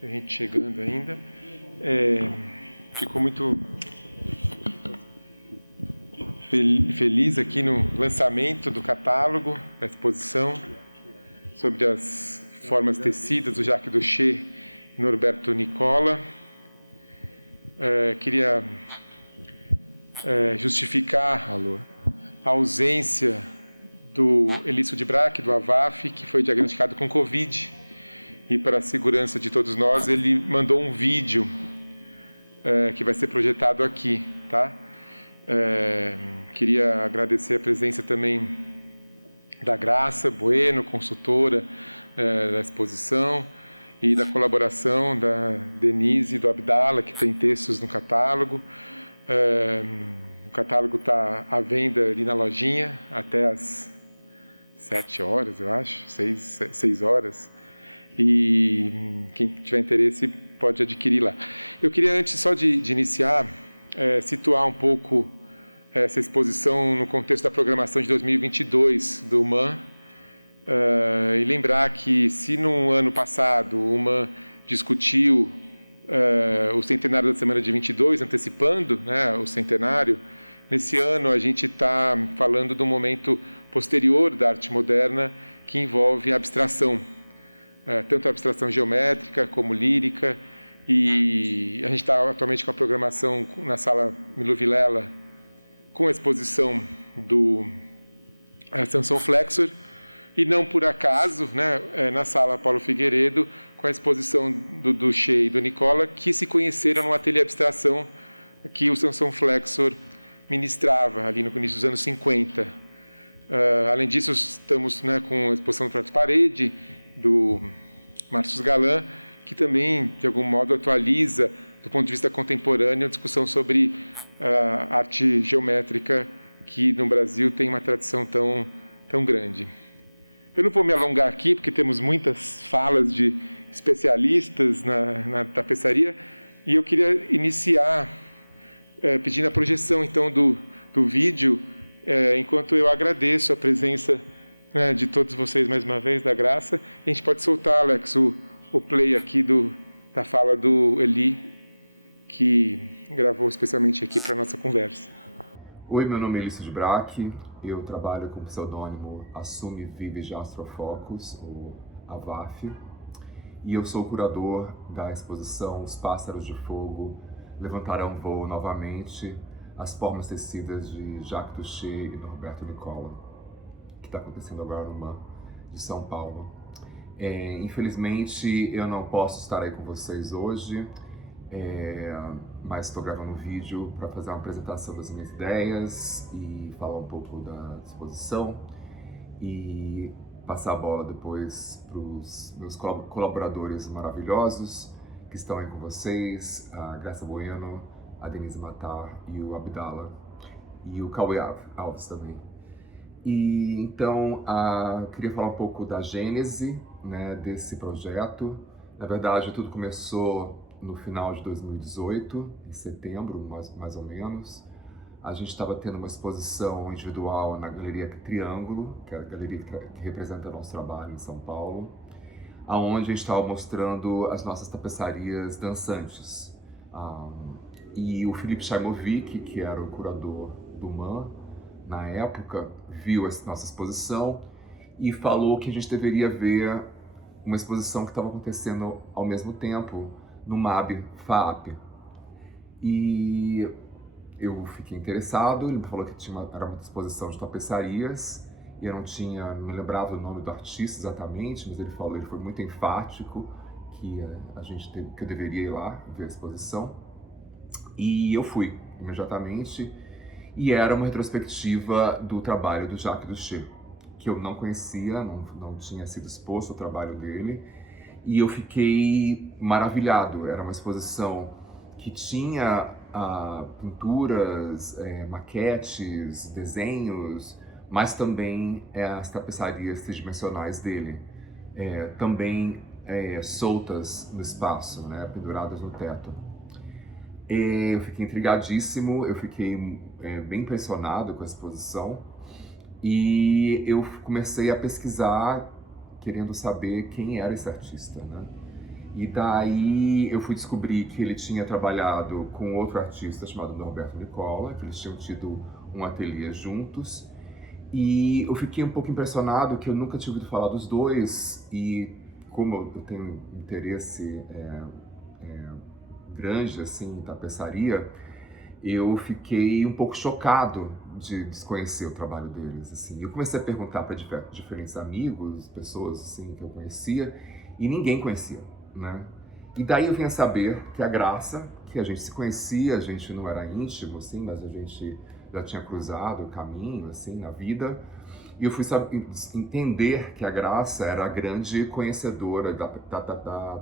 Tem gente chegando ainda. Fico muito feliz aqui no lançamento do catálogo, da exposição sobre as formas tecidas do Jacques Doucet e Norberto Nicola. Queria justificar a ausência do Elício de Braque, do AVAF, que foi diagnosticado com Covid, e para a segurança de todos nós, ele mandou um vídeo que vai ser projetado aqui, tá? Queria agradecer a presença também da Graça Bueno, consultora da exposição, e da colaboração da Denise e do Abdala, que tem textos no catálogo. O catálogo está à venda ali na lojinha até às 7 horas, eu acho, 6 horas. E quem tiver interesse pode adquirir lá. Eu queria, antes só de iniciar, situar um pouco essa exposição no contexto da programação de 2022 do UMAN, e lembrar que, se no ano passado o UMAN discutiu o centenário da Semana de 22, antecipando, né, o centenário, nesse ano a gente está falando do momento posterior da arte moderna, que envolve a abstração, tanto a abstração geométrica como lírica, e a gente está atualmente com a programação na Sala Milo Vilela, com a exposição do Samson Flexor, e não por acaso, né, na Sala Paulo Figueiredo, com a exposição do Doucet e do Nicola, que se conheceram no ateliê abstração que o Samson Flexor ministrava ali no início dos anos 50. Além disso, estamos, né, com a exposição do Prato de Parede, do Márcio Galan, que também, de algum modo, atualiza, do ponto de vista contemporâneo, a discussão sobre a arte geométrica, que no Brasil tem uma tradição tão grande. Eu não vou me alongar aqui, porque temos muitas falas de especialistas na tapeçaria, e eu queria iniciar pedindo a projeção, então, do vídeo, enquanto eu agradeço a presença, né, de todos vocês mais uma vez, da Graça. A gente pode soltar, Alex, o play aqui da fala do Eli, que gravou especialmente aqui para a nossa conversa. Oi, meu nome é Elício de Braque, eu trabalho com o pseudônimo Assume Vive de Astrofocus, o AVAF, e eu sou o curador da exposição Os Pássaros de Fogo Levantarão Voo Novamente, as formas tecidas de Jacques Doucet e Norberto Nicola, que está acontecendo agora no MAN de São Paulo. Infelizmente, eu não posso estar aí com vocês hoje, mas estou gravando um vídeo para fazer uma apresentação das minhas ideias e falar um pouco da exposição e passar a bola depois para os meus colaboradores maravilhosos que estão aí com vocês, a Graça Bueno, a Denise Matar e o Abdala, e o Cauê Alves também. E então, eu queria falar um pouco da gênese, né, desse projeto. Na verdade, tudo começou no final de 2018, em setembro, mais ou menos. A gente estava tendo uma exposição individual na Galeria Triângulo, que é a galeria que representa nosso trabalho em São Paulo, aonde a gente estava mostrando as nossas tapeçarias dançantes. E o Felipe Chaimovic, que era o curador do MAN na época, viu essa nossa exposição e falou que a gente deveria ver uma exposição que estava acontecendo ao mesmo tempo no MAB FAAP. E eu fiquei interessado, ele me falou que era uma exposição de tapeçarias, e eu não me lembrava o nome do artista exatamente, mas ele foi muito enfático que eu deveria ir lá ver a exposição. E eu fui imediatamente, e era uma retrospectiva do trabalho do Jacques Doucet, que eu não conhecia, não tinha sido exposto ao trabalho dele, e eu fiquei maravilhado. Era uma exposição que tinha pinturas, maquetes, desenhos, mas também as tapeçarias tridimensionais dele, também soltas no espaço, né, penduradas no teto. Eu fiquei intrigadíssimo, eu fiquei bem impressionado com a exposição, e eu comecei a pesquisar, querendo saber quem era esse artista, né? E daí eu fui descobrir que ele tinha trabalhado com outro artista chamado Norberto Nicola, que eles tinham tido um ateliê juntos. E eu fiquei um pouco impressionado que eu nunca tinha ouvido falar dos dois, e como eu tenho interesse grande assim, em tapeçaria, eu fiquei um pouco chocado de desconhecer o trabalho deles. Assim. Eu comecei a perguntar para diferentes amigos, pessoas assim, que eu conhecia, e ninguém conhecia, né? E daí eu vim a saber que a Graça, que a gente se conhecia, a gente não era íntimo, assim, mas a gente já tinha cruzado o caminho assim, na vida, e eu fui entender que a Graça era a grande conhecedora da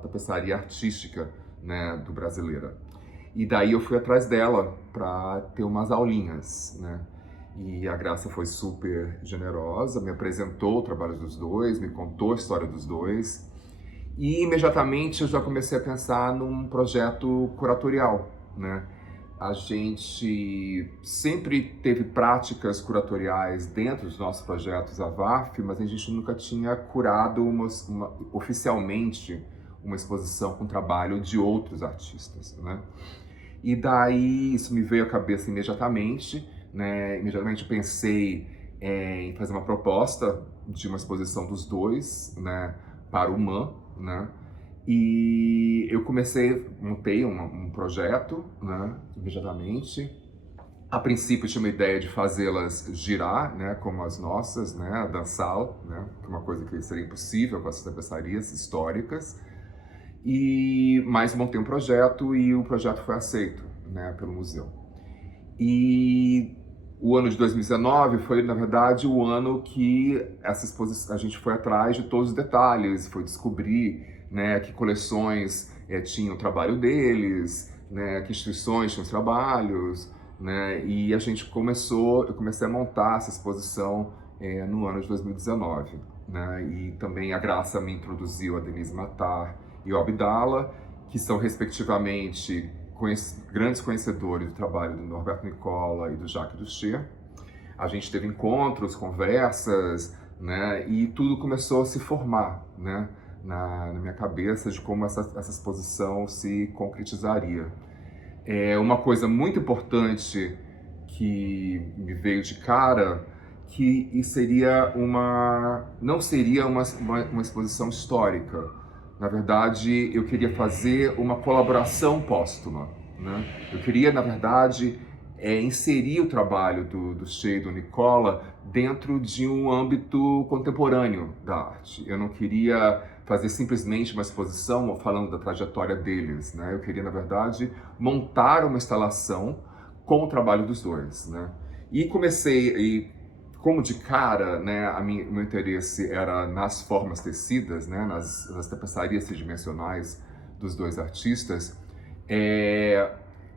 tapeçaria artística, né, do brasileira. E daí eu fui atrás dela para ter umas aulinhas, né? E a Graça foi super generosa, me apresentou o trabalho dos dois, me contou a história dos dois. E imediatamente eu já comecei a pensar num projeto curatorial, né? A gente sempre teve práticas curatoriais dentro dos nossos projetos AVAF, mas a gente nunca tinha curado oficialmente uma exposição com trabalho de outros artistas, né? E daí isso me veio à cabeça imediatamente, né? Imediatamente eu pensei em fazer uma proposta de uma exposição dos dois, né, para o MAM, né? E eu montei um projeto, né, imediatamente. A princípio tinha uma ideia de fazê-las girar, né, como as nossas, né, a dançal, né, que é uma coisa que seria impossível com essas tapeçarias históricas. Mas montei um projeto e o projeto foi aceito, né, pelo museu. E o ano de 2019 foi, na verdade, o ano que essa exposição, a gente foi atrás de todos os detalhes, foi descobrir, né, que coleções tinham o trabalho deles, né, que instituições tinham os trabalhos, né, e eu comecei a montar essa exposição no ano de 2019, né, e também a Graça me introduziu a Denise Matar e o Abdala, que são respectivamente grandes conhecedores do trabalho do Norberto Nicola e do Jacques Duché. A gente teve encontros, conversas, né, e tudo começou a se formar, né, na minha cabeça de como essa exposição se concretizaria. Uma coisa muito importante que me veio de cara, que não seria uma exposição histórica. Na verdade, eu queria fazer uma colaboração póstuma, né? Eu queria, na verdade, inserir o trabalho do Che e do Nicola dentro de um âmbito contemporâneo da arte. Eu não queria fazer simplesmente uma exposição falando da trajetória deles, né? Eu queria, na verdade, montar uma instalação com o trabalho dos dois, né? Como de cara, né, o meu interesse era nas formas tecidas, né, nas tapeçarias tridimensionais dos dois artistas,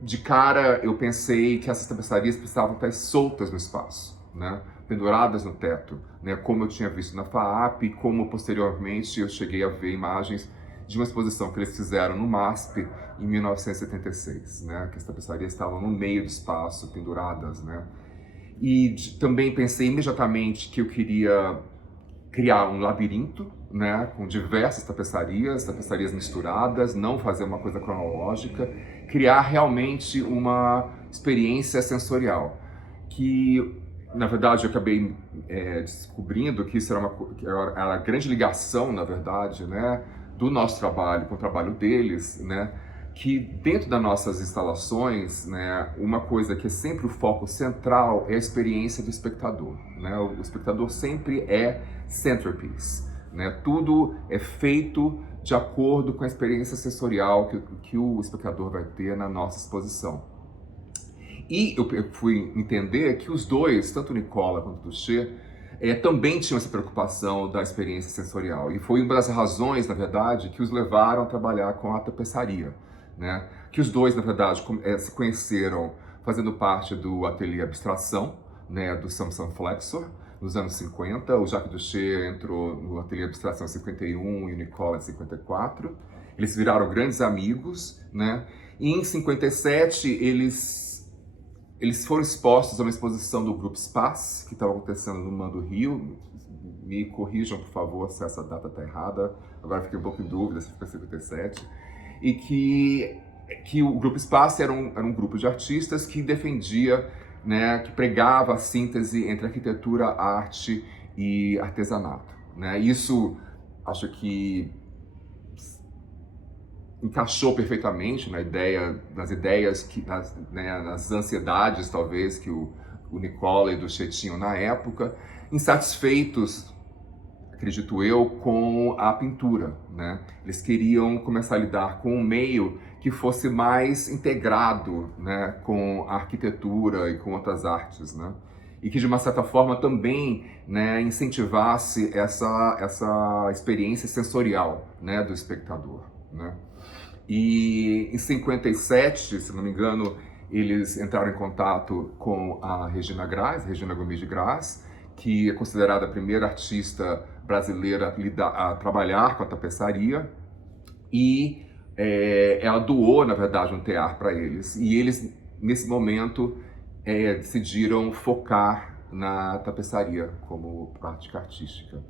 de cara eu pensei que essas tapeçarias precisavam estar soltas no espaço, né, penduradas no teto, né, como eu tinha visto na FAAP e como posteriormente eu cheguei a ver imagens de uma exposição que eles fizeram no MASP em 1976, né, que as tapeçarias estavam no meio do espaço, penduradas, né. E também pensei imediatamente que eu queria criar um labirinto, né, com diversas tapeçarias misturadas, não fazer uma coisa cronológica, criar realmente uma experiência sensorial, que na verdade eu acabei descobrindo que isso era a grande ligação, na verdade, né, do nosso trabalho com o trabalho deles, né, que dentro das nossas instalações, né, uma coisa que é sempre o foco central é a experiência do espectador, né? O espectador sempre é centerpiece, né? Tudo é feito de acordo com a experiência sensorial que o espectador vai ter na nossa exposição. E eu fui entender que os dois, tanto o Nicola quanto o Duché, também tinham essa preocupação da experiência sensorial. E foi uma das razões, na verdade, que os levaram a trabalhar com a tapeçaria, né? Que os dois, na verdade, se conheceram fazendo parte do ateliê Abstração, né, do Samson Flexor, nos anos 50. O Jacques Duché entrou no ateliê Abstração em 51 e o Nicola em 54. Eles viraram grandes amigos, né? E em 57 eles foram expostos a uma exposição do Grupo Espace, que estava acontecendo no MAM do Rio, me corrijam, por favor, se essa data está errada, agora fiquei um pouco em dúvida se foi 57, e que o Grupo Espaço era um grupo de artistas que defendia, né, que pregava a síntese entre arquitetura, arte e artesanato, né? Isso acho que encaixou perfeitamente nas ideias, nas ansiedades talvez que o Nicola e o Duché tinham na época, insatisfeitos, acredito eu, com a pintura, né? Eles queriam começar a lidar com um meio que fosse mais integrado, né, com a arquitetura e com outras artes, né? E que de uma certa forma também, né, incentivasse essa experiência sensorial, né, do espectador, né? E em 57, se não me engano, eles entraram em contato com a Regina Gomes de Graz, que é considerada a primeira artista brasileira a trabalhar com a tapeçaria, e ela doou, na verdade, um tear para eles. E eles, nesse momento, decidiram focar na tapeçaria como prática artística.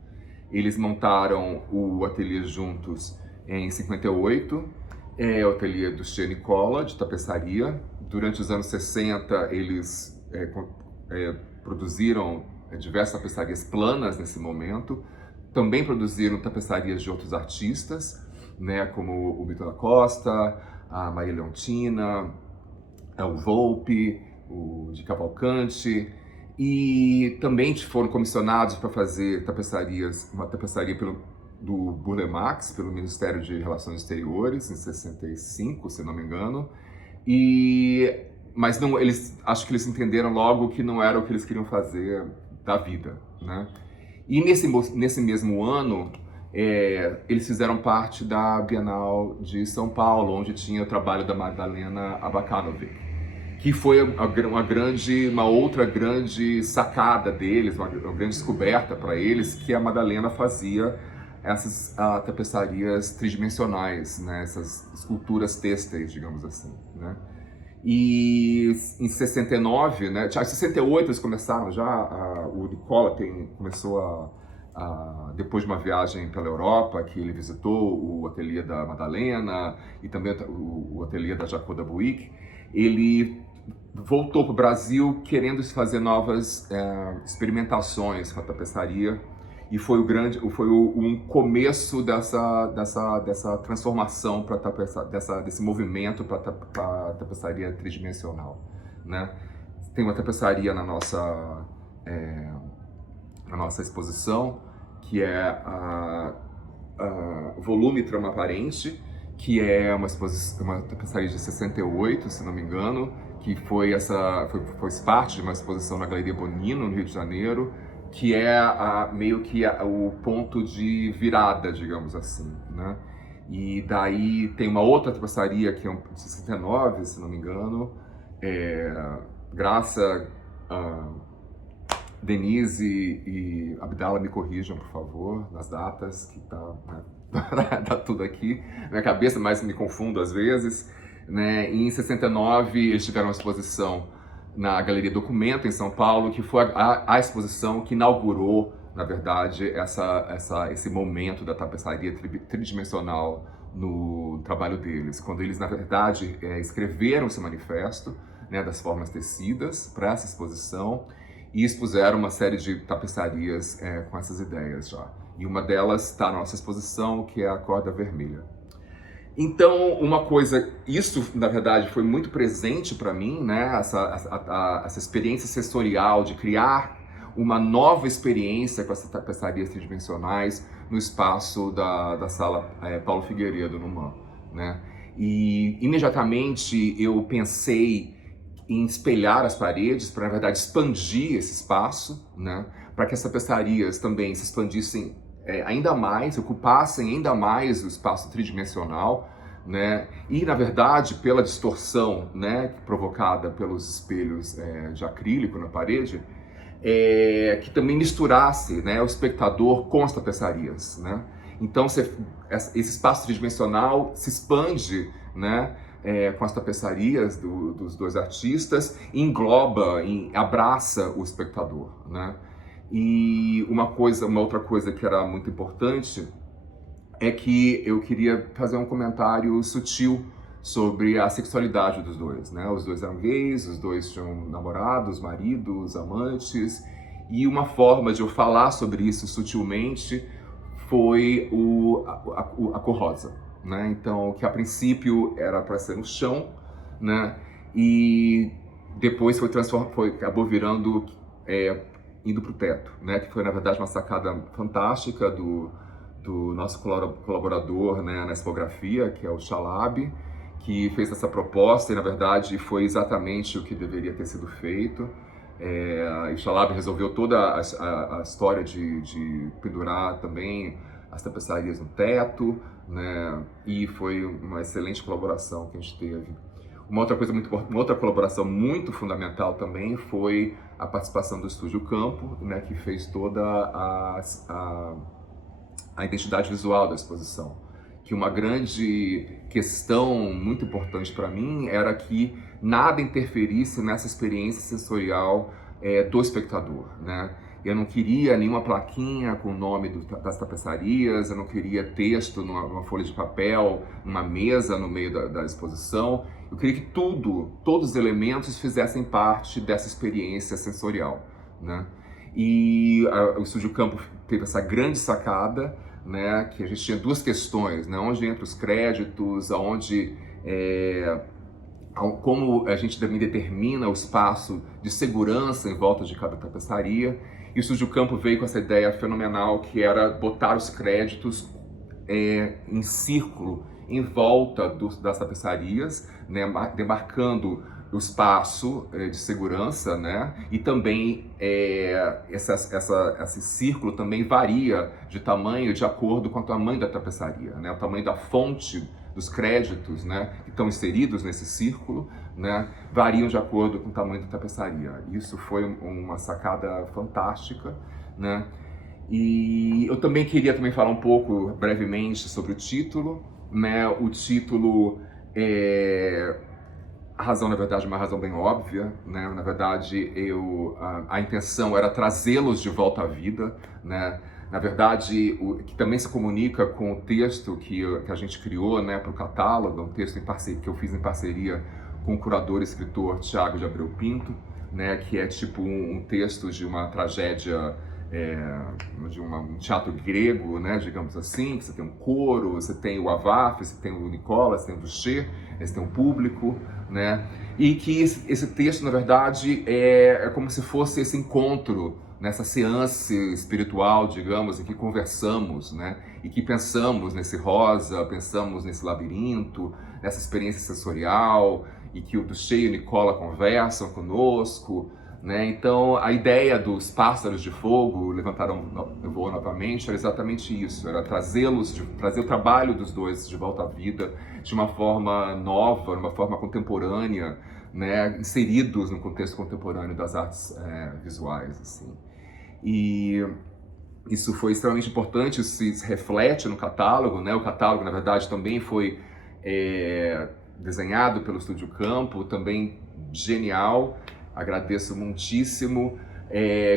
Eles montaram o ateliê juntos em 58, o ateliê do Che Nicola, de tapeçaria. Durante os anos 60, eles produziram diversas tapeçarias planas nesse momento. Também produziram tapeçarias de outros artistas, né, como o Vitor da Costa, a Maria Leontina, o Volpe, o de Cavalcante, e também foram comissionados para fazer uma tapeçaria do Burle Marx, pelo Ministério de Relações Exteriores, em 65, se não me engano, mas não, acho que eles entenderam logo que não era o que eles queriam fazer da vida, né? E nesse mesmo ano, eles fizeram parte da Bienal de São Paulo, onde tinha o trabalho da Madalena Abakanowicz, que foi uma outra grande sacada deles, uma grande descoberta para eles, que a Madalena fazia essas tapeçarias tridimensionais, né, essas esculturas têxteis, digamos assim, né? E em 69, né, em 68 eles começaram já, o Nicola começou depois de uma viagem pela Europa, que ele visitou o ateliê da Madalena e também o ateliê da Jacoda Buick, ele voltou para o Brasil querendo fazer novas experimentações com a tapeçaria, e foi um começo dessa transformação desse movimento para a tapeçaria tridimensional, né? Tem uma tapeçaria na nossa exposição, que é a Volume Trama Aparente, que é uma tapeçaria de 68, se não me engano, que fez parte de uma exposição na Galeria Bonino, no Rio de Janeiro, que é meio que o ponto de virada, digamos assim, né? E daí tem uma outra tapeçaria que é de 69, se não me engano, Graça, Denise e Abdala me corrijam, por favor, nas datas, que tá tudo aqui na minha cabeça, mas me confundo às vezes, né? E em 69 eles tiveram uma exposição na Galeria Documento, em São Paulo, que foi a exposição que inaugurou, na verdade, esse momento da tapeçaria tridimensional no trabalho deles, quando eles, na verdade, escreveram esse manifesto, né, das formas tecidas para essa exposição e expuseram uma série de tapeçarias com essas ideias já. E uma delas está na nossa exposição, que é a Corda Vermelha. Então, isso na verdade foi muito presente para mim, né? Essa experiência sensorial de criar uma nova experiência com essas tapeçarias tridimensionais no espaço da sala Paulo Figueiredo, no MAM, né? E imediatamente eu pensei em espelhar as paredes para, na verdade, expandir esse espaço, né? Para que as tapeçarias também se expandissem ainda mais, ocupassem ainda mais o espaço tridimensional, né? E, na verdade, pela distorção, né, provocada pelos espelhos de acrílico na parede, que também misturasse, né, o espectador com as tapeçarias, né? Então, esse espaço tridimensional se expande, né, com as tapeçarias dos dois artistas, engloba, abraça o espectador, né? E uma outra coisa que era muito importante é que eu queria fazer um comentário sutil sobre a sexualidade dos dois, né? Os dois eram gays, os dois tinham namorados, maridos, amantes, e uma forma de eu falar sobre isso sutilmente foi a cor rosa, né? Então, que a princípio era para ser no chão, né? E depois acabou virando indo para o teto, né? Que foi na verdade uma sacada fantástica do nosso colaborador, né, na expografia, que é o Chalab, que fez essa proposta e na verdade foi exatamente o que deveria ter sido feito. E o Chalab resolveu toda a história de pendurar também as tapeçarias no teto, né? E foi uma excelente colaboração que a gente teve. Uma outra colaboração muito fundamental também foi a participação do Estúdio Campo, né, que fez toda a identidade visual da exposição. Que uma grande questão muito importante para mim era que nada interferisse nessa experiência sensorial do espectador, né? Eu não queria nenhuma plaquinha com o nome das tapeçarias, eu não queria texto numa folha de papel, numa mesa no meio da exposição. Eu queria que todos os elementos fizessem parte dessa experiência sensorial, né? E o Estúdio Campo teve essa grande sacada, né, que a gente tinha duas questões, né, onde entra os créditos, como a gente também determina o espaço de segurança em volta de cada tapeçaria. E o Estúdio Campo veio com essa ideia fenomenal que era botar os créditos em círculo em volta das tapeçarias, né, demarcando o espaço de segurança, né? E também esse círculo também varia de tamanho de acordo com o tamanho da tapeçaria, né? O tamanho da fonte dos créditos, né, que estão inseridos nesse círculo, né, variam de acordo com o tamanho da tapeçaria. Isso foi uma sacada fantástica, né? E eu também queria falar um pouco brevemente sobre o título, né? O título a razão, na verdade, é uma razão bem óbvia, né? Na verdade, a intenção era trazê-los de volta à vida, né? Na verdade, que também se comunica com o texto que a gente criou, né, para o catálogo, um texto que eu fiz em parceria com o curador e escritor Tiago de Abreu Pinto, né, que é tipo um texto de uma tragédia, de um teatro grego, né, digamos assim. Você tem um coro, você tem o Avaf, você tem o Nicola, você tem o Duché, você tem o público, né? E que esse texto, na verdade, é como se fosse esse encontro, nessa seance espiritual, digamos, em que conversamos, né? E que pensamos nesse rosa, pensamos nesse labirinto, nessa experiência sensorial, e que o Duché e o Nicola conversam conosco, né? Então, a ideia dos Pássaros de Fogo levantaram voo novamente era exatamente isso, era trazer o trabalho dos dois de volta à vida de uma forma nova, uma forma contemporânea, né? Inseridos no contexto contemporâneo das artes visuais, assim. E isso foi extremamente importante, isso se reflete no catálogo, né? O catálogo, na verdade, também foi desenhado pelo Estúdio Campo, também genial. Agradeço muitíssimo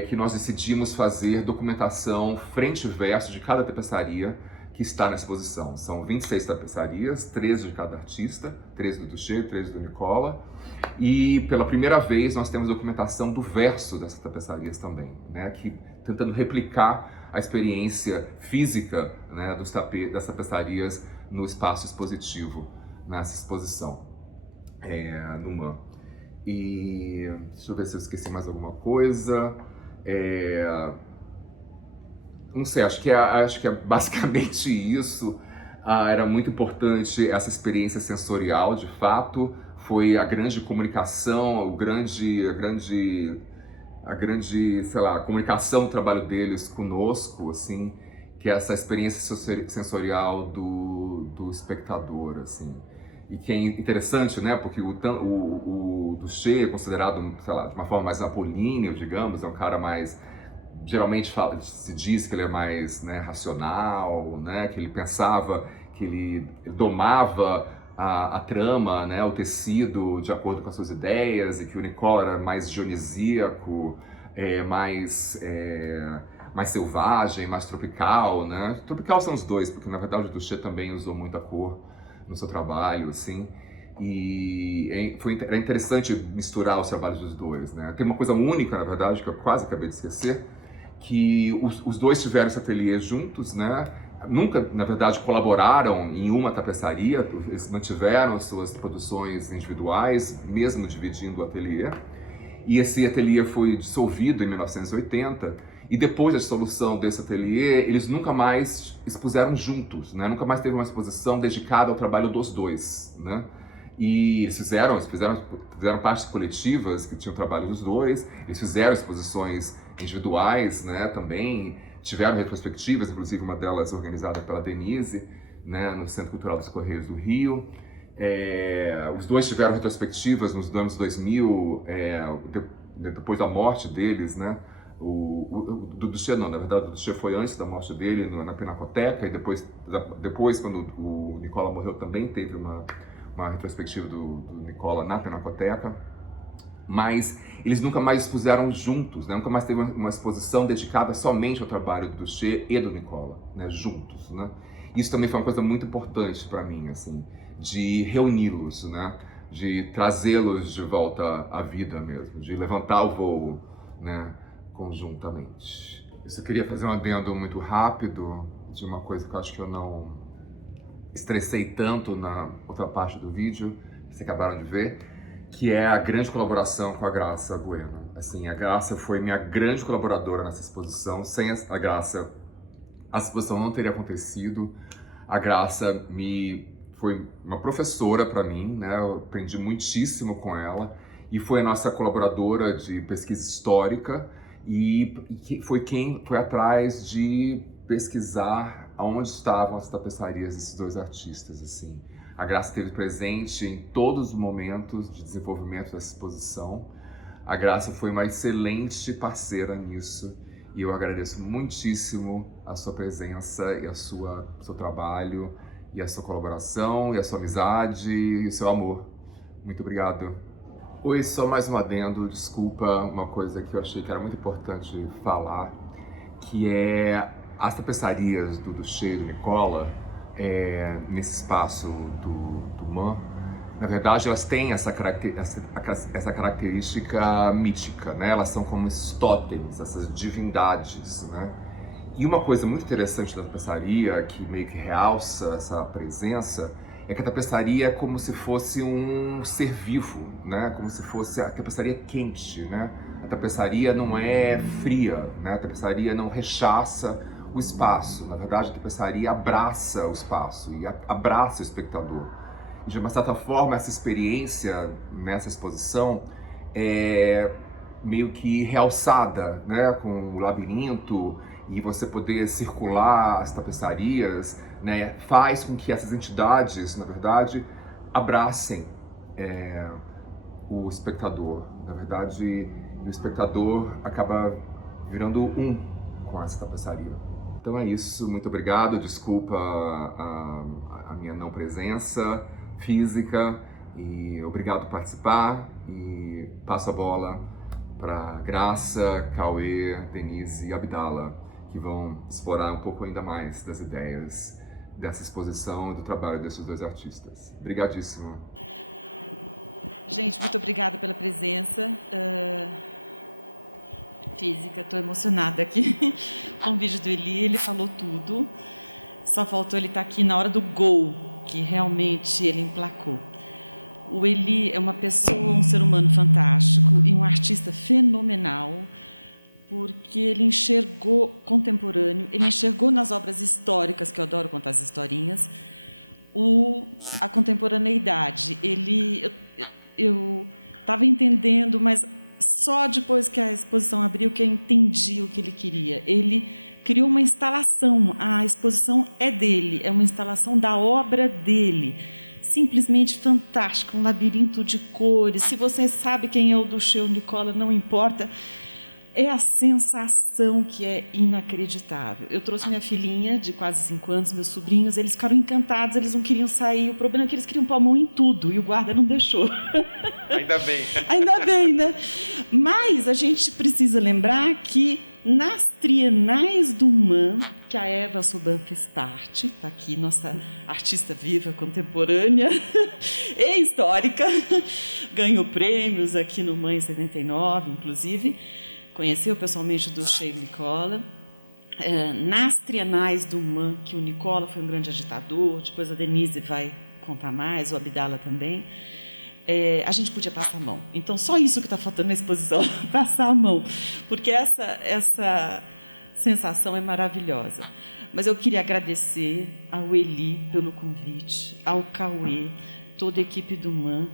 que nós decidimos fazer documentação frente e verso de cada tapeçaria que está na exposição. São 26 tapeçarias, 13 de cada artista, 13 do Duché, 13 do Nicola. E pela primeira vez nós temos documentação do verso dessas tapeçarias também, né, tentando replicar a experiência física, né, das tapeçarias no espaço expositivo, nessa exposição no MAM. E deixa eu ver se eu esqueci mais alguma coisa. Não sei, acho que é basicamente isso. Era muito importante essa experiência sensorial, de fato. Foi a grande comunicação, a grande, sei lá, comunicação do trabalho deles conosco, assim, que é essa experiência sensorial do espectador, assim. E que é interessante, né, porque o Duché é considerado, sei lá, de uma forma mais apolíneo, digamos, é um cara mais, geralmente se diz que ele é mais, né, racional, né, que ele pensava, que ele domava a trama, né, o tecido de acordo com as suas ideias, e que o Nicola era mais dionisíaco, mais selvagem, mais tropical, né? Tropical são os dois, porque na verdade o Duché também usou muita cor no seu trabalho, assim. E era interessante misturar os trabalhos dos dois, né? Tem uma coisa única, na verdade, que eu quase acabei de esquecer, que os dois tiveram esse ateliê juntos, né? Nunca, na verdade, colaboraram em uma tapeçaria, eles mantiveram suas produções individuais, mesmo dividindo o ateliê. E esse ateliê foi dissolvido em 1980, e depois da dissolução desse ateliê, eles nunca mais expuseram juntos, né? Nunca mais teve uma exposição dedicada ao trabalho dos dois, né? E eles fizeram partes coletivas que tinham trabalho dos dois, eles fizeram exposições individuais, né, também, tiveram retrospectivas, inclusive uma delas organizada pela Denise, né, no Centro Cultural dos Correios do Rio. Os dois tiveram retrospectivas nos anos 2000, depois da morte deles, né? Do Duché não, na verdade o Duché foi antes da morte dele na Pinacoteca, e depois quando o Nicola morreu também teve uma retrospectiva do Nicola na Pinacoteca, mas eles nunca mais expuseram juntos, né? Nunca mais teve uma exposição dedicada somente ao trabalho do Duché e do Nicola, né? Juntos, né? Isso também foi uma coisa muito importante para mim, assim, de reuni-los, né? De trazê-los de volta à vida mesmo, de levantar o voo, né? Conjuntamente. Eu só queria fazer um adendo muito rápido de uma coisa que eu acho que eu não estressei tanto na outra parte do vídeo, que vocês acabaram de ver, que é a grande colaboração com a Graça Bueno. Assim, a Graça foi minha grande colaboradora nessa exposição. Sem a Graça, a exposição não teria acontecido. A Graça foi uma professora para mim, né? Eu aprendi muitíssimo com ela, e foi a nossa colaboradora de pesquisa histórica, e foi quem foi atrás de pesquisar aonde estavam as tapeçarias desses dois artistas, assim. A Graça esteve presente em todos os momentos de desenvolvimento dessa exposição. A Graça foi uma excelente parceira nisso, e eu agradeço muitíssimo a sua presença e o seu trabalho, e a sua colaboração, e a sua amizade, e o seu amor. Muito obrigado. Oi, só mais um adendo, desculpa, uma coisa que eu achei que era muito importante falar, que é as tapeçarias do Duché e do Nicola, nesse espaço do MAM, na verdade elas têm essa característica mítica, né? Elas são como esses totens, essas divindades, né? E uma coisa muito interessante da tapeçaria, que meio que realça essa presença, é que a tapeçaria é como se fosse um ser vivo, né? Como se fosse a tapeçaria quente, né? A tapeçaria não é fria, né? A tapeçaria não rechaça o espaço. Na verdade, a tapeçaria abraça o espaço e abraça o espectador. E, de uma certa forma, essa experiência nessa exposição é meio que realçada, né? Com o labirinto, e você poder circular as tapeçarias, né, faz com que essas entidades, na verdade, abracem o espectador. Na verdade, o espectador acaba virando um com essa tapeçaria. Então é isso, muito obrigado, desculpa a minha não presença física, e obrigado por participar, e passo a bola para Graça, Cauê, Denise e Abdala, que vão explorar um pouco ainda mais das ideias dessa exposição e do trabalho desses dois artistas. Obrigadíssimo. Gente, muito obrigada pela presença física. Estou emocionada aqui com o vídeo do Eli. Ele falou tudo. Só faltou ele estar aqui na hora do gol, que realmente ele emplacou. O Eli é uma pessoa, um ser humano fantástico e um artista fenomenal, porque ele enxergou contemporâneo, ele enxergou nas obras históricas, que eu adoro contar as historinhas, a contemporaneidade. Eu estava entendendo, mas só depois que a exposição abriu que eu entendi o que ele queria. Ele criou uma instalação, a exposição é dele, é uma instalação da obra dele, simplesmente fantástica, um labirinto de cores. Se você sabe quem é o Duché ou Nicola, não importa. é a sensação que é inacreditável. Eu trouxe minha filhinha de quase 5 anos, meus sobrinhos, eles ficaram encantados, eles não queriam sair. O problema é que eles queriam pôr a mão em tudo e o guarda não deixou. Ainda bem. Ainda bem, né? Mas a gente precisa lembrar que nas trienais do MAM, que a Eva Soban fez parte, está aqui, nossa artista viva, contemporânea e histórica, ganhou prêmios aqui no MAM em 79, inclusive, conheceu pessoalmente o Duché e o Nicola. Nas trienais do MAM, que o Nicola foi um grande agitador, depois a Denise vai contar mais, o Abdala também, a gente podia passar a mão. Então, só isso que está faltando na exposição, passar a mão, porque essa sensação é maravilhosa. Mas eu queria agradecer ao Eli pelo convite, ao Cauê, toda a equipe do MAM,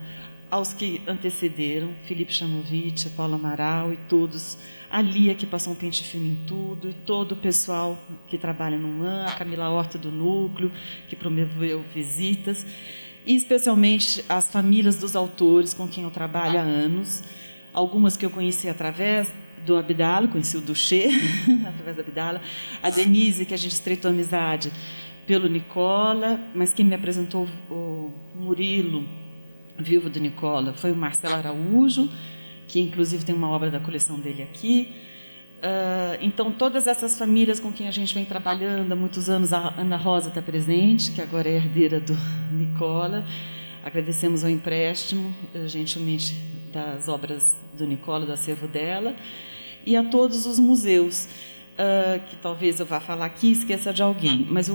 aos que antecederam, Felipe Chamovitch, a Paula Amaral e todos, a Lia, que passou um pente fino em tudo, e todo o pessoal que trabalha no MAM, a Camila Horta do Núcleo, que promoveu visitas, e especialmente as famílias dos autores com quem eu trabalho há anos, algumas que eu conheci através do Abdala, conheci o Duché, através do Abdala, a Denise, que a gente estreitou amizade pelo Nicola, mas quem me apresentou o Murilo, viúvo do Nicola, foi o Marcelo Araújo, que inclusive tem uma obra da coleção dele aqui. Então, todas essas famílias com quem a gente vem trabalhando há muitos anos, a Ana Rosa está presente, que agora é herdeira do Nicola. Agradecemos ao empréstimo, gentilmente, das obras do Nicola, do acervo dela, e a todos os museus, que talvez eu vá falar aqui e esqueça de alguém, mas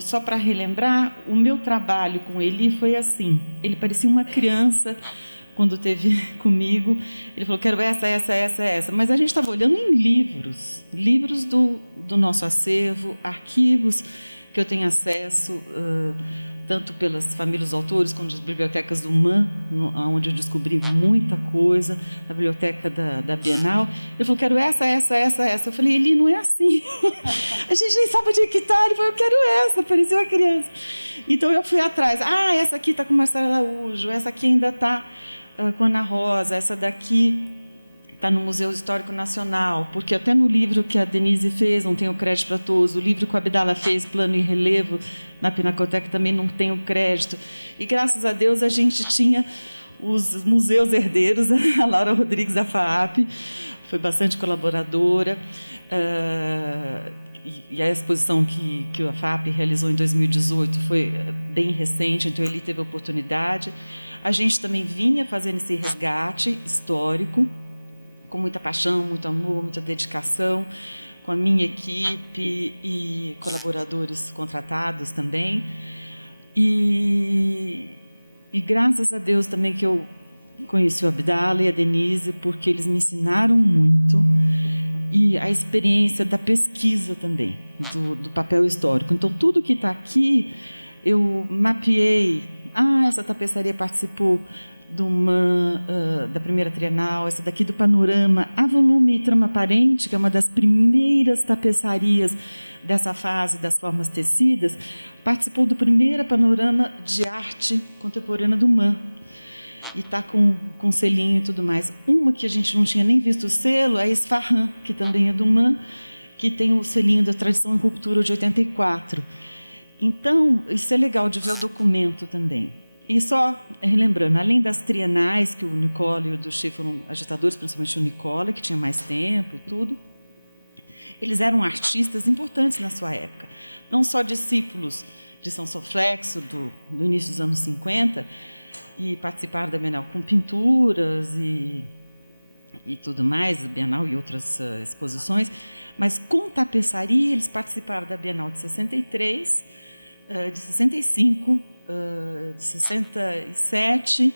só para relembrar, o meu trabalho com ele foi assim, ele parecia uma criança quando esteve comigo, ele falou, quero essa, mas a gente estava olhando em livros do nosso acervo, arquivos que eu tenho acesso, tanto pelas famílias dos autores, quanto das bibliotecas do MAM, onde eu descobri muita coisa, na biblioteca da Bienal. Ele falou, quero essa. Eu falei, Eli, não é assim. A gente nem sabe onde é que está. Ele falou, eu quero essa, parecia uma criança. Então, eu fui atrás. Essa aqui está com Marcelo Araújo, essa aqui ainda está com Ana Rosa, essa daqui está no Museu Histórico Nacional, porque até no livro que a Denise fez, não tenho crédito para todos, o livro que o Abdala fez, Plano e Relevo, na Pinacoteca, também não tenho crédito. E, graças a Deus, a gente tinha os museus herdeiros, a Laura Rodrigues da FAAP, foi bastante colaboradora, e a exposição que a FAAP realizou em 2018 foi bem recente, então ele teve a oportunidade. A gente também vinha fazendo esse resgate histórico, com muita paixão, muito amor, muita dedicação, com a minha equipe e colaboradores contratados também. E graças a Deus também que eu conheci o Abdala e a Denise, porque eles me ensinaram muito, e a experiência da pesquisa também, do papel histórico. Então, tudo que está aqui, eu mapeei. Essa tapeçaria participou da primeira trienal, essa daqui do Panorama, a Volume e Trama Aparente, que é uma das primeiras tapeçarias dessa fase das formas tecidas, participou do primeiro Panorama de Arte Contemporânea do MAM, e está com selinho e tudo mais. Uma que a gente não tinha nem visto o selo é a Esfarran, que também é do MAM, que tem o selinho da Tradição e Ruptura de 84. Então, isso é legal de ver o documento também. E só relembrando, além das trienais, que o Nicola e o Duché foram agitadores, principalmente o Nicola, que tinha mais tempo e tudo, eles eram artistas importantes na sua época. Não só discípulos de São Soflexo, do início dos anos 50, e participaram da Bienal com pinturas e tudo mais, a Bienal e outras exposições, mas com tapeçaria eles participaram da Bienal de 63, de 65, de 67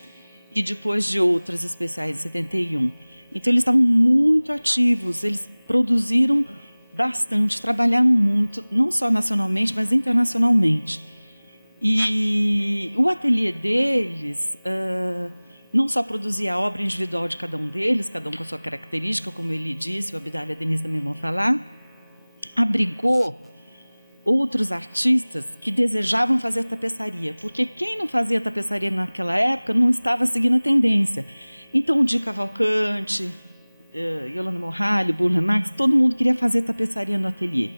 e depois de outras especiais de 71. Então, eles estavam muito ativos, eles produziram bastante, trabalharam muito, não só nacionalmente, mas internacionalmente. E o ateliê deles não só produzia a obra individual de cada um deles, cada um com a sua característica, como ele disse, o Abdala e a Denise também vão falar, abrigou outros artistas que desejavam fazer tapeçaria, porque quem não fazia tapeçaria naquela época não estava seguindo a tendência. Então, o Di Cavalcante, Yolanda Morralho, Burle Marx, todo mundo queria fazer tapeçaria no ateliê.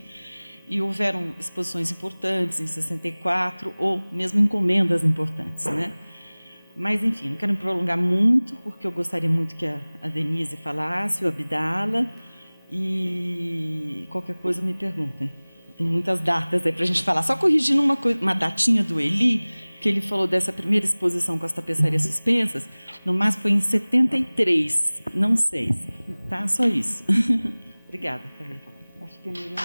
E houveram exposições importantes em 64, ou mesmo encomendas importantes, né? Mas, enfim, não quero me prolongar muito, porque eu gostaria muito que a Denise falasse, o Abdala, e qualquer coisa me perguntem. Tem muitas datas aí para a gente falar. Só corrigindo uma datinha do Eli, que ele falou dessa primeira exposição com as tapeçarias suspensas, no máximo foi em 73, não 6. Tá? Só isso. Obrigada, Carreira. Acho que é melhor.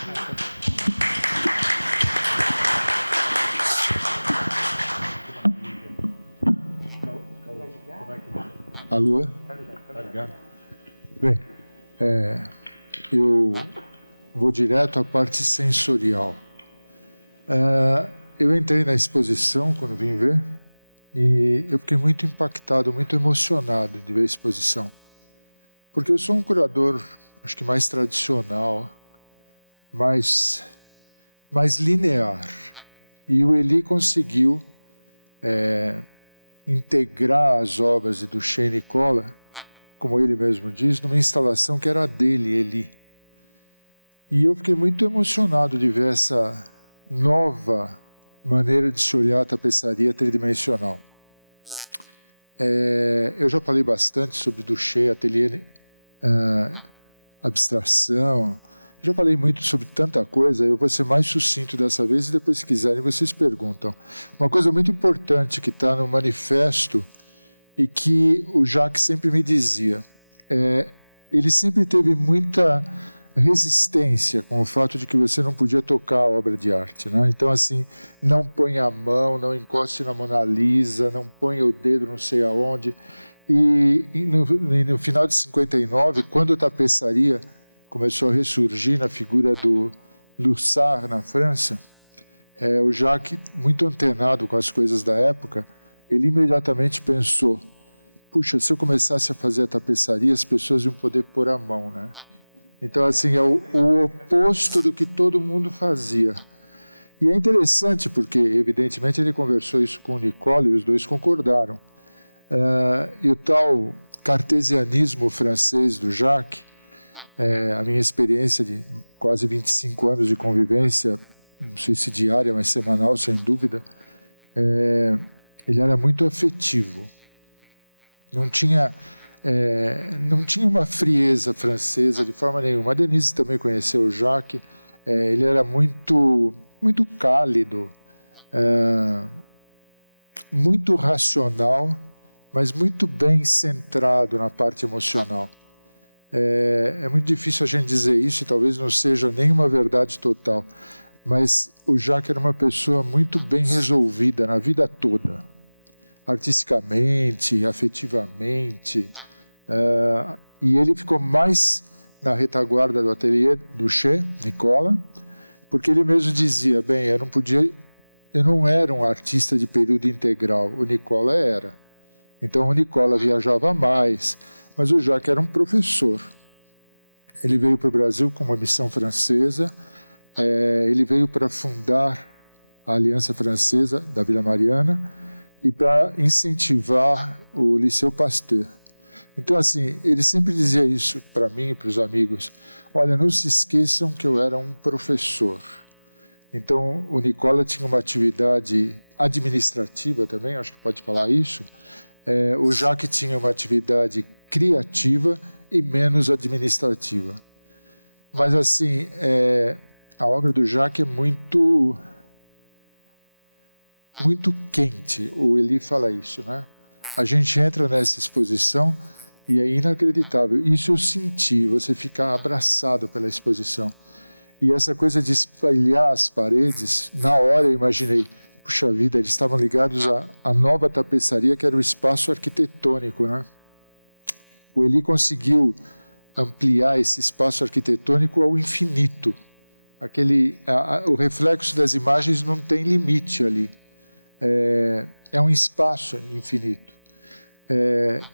Alô? Tá ligado? Bem, eu vou direto à parte sensorial. Eu entrei na exposição quando vim ver e eu fiquei muito impactado, muito emocionado de ver a exposição. Porque eu sou um curador, acho que mais tradicional, mais linear. E o Eli conseguiu integrar as obras de Duchamp e Nicola, como ele mesmo diz, numa instalação que era dele, Eli. E eu fiquei muito emocionado de ver essa nova maneira de se olhar a tapeçaria tridimensional. Eu já falei bastante sobre Duchamp, ateliê, abstração, já falei muito sobre tanta coisa, eu vou ser mais sucinto dessa vez e depois, se quiserem, vocês perguntam. Uma coisa muito importante que está no manifesto e que o Jacques sempre me dizia, ele sempre teve muita resistência com o fato de que você não podia tocar a obra de arte, né? Então, assim, não ponha a mão, não encoste na Mona Lisa, não ponha o dedo não sei aonde. E no final de 59, quando a tapeçaria começou a ressurgir na figura do Lussard, na França, o Jacques, muito antenado com as coisas da época, ele imediatamente pensou, puxa, se eu começasse a fazer a tapeçaria, as pessoas iam poder pôr a mão, né? Então, assim, é o oposto do que todo mundo fazia. E é interessante porque, evidentemente, ele conversou isso com o Nicola e os dois concordaram. E o tal cartesianismo francês do Jacques, a minha experiência de quase 25 anos de convivência, não sei se diária, mas semanal, sem dúvida, ele era muito afetivo. Não tinha uma frieza francesa de forma nenhuma. A Denise também conheceu o Jacques. Ele era muito cálido, muito racional, mas muito bem centrado na parte emocional. É muito difícil a gente dizer isso, e talvez não seja nenhuma verdade total, mas o Jacques era uma pessoa muito bem resolvida na vida toda, artisticamente, afetivamente, e ele ficou mais na retaguarda do ateliê Duchamp, Nicola, porque ele mesmo dizia, bem, eu não era um artista de período integral, o Nicola era. Então o Nicola viajava mais, mas o Jacques era um professor. Ele veio para o Brasil com uma missão francesa, ele veio para fundar a Aliança Francesa da Vila Mariana e para incentivar o Liceu Pasteur. Então, assim, ele sempre dizia isso para mim e para os amigos. Olha, não se esqueçam que eu era um professor. Então, o Nicola tinha uma atividade administrativa também, acho que pode falar isso. O Jacques tinha uma atividade criativa e menos administrativa. Mas, assim, a obra do Jacques é muito quente. O Eli fala isso, né? A gente entra nessa exposição e é inacreditável. Isso eu senti, você fica abraçado pela exposição. E essa coisa de espalhar as paredes, na hora eu imaginei, puxa vida, eles estavam ligados à nova tapeçaria, que era o espaço arquitetônico, né? O Eli conseguiu ampliar esse espaço arquitetônico ao infinito. O reflexo das imagens não tem limite ali. É um espaço infinito.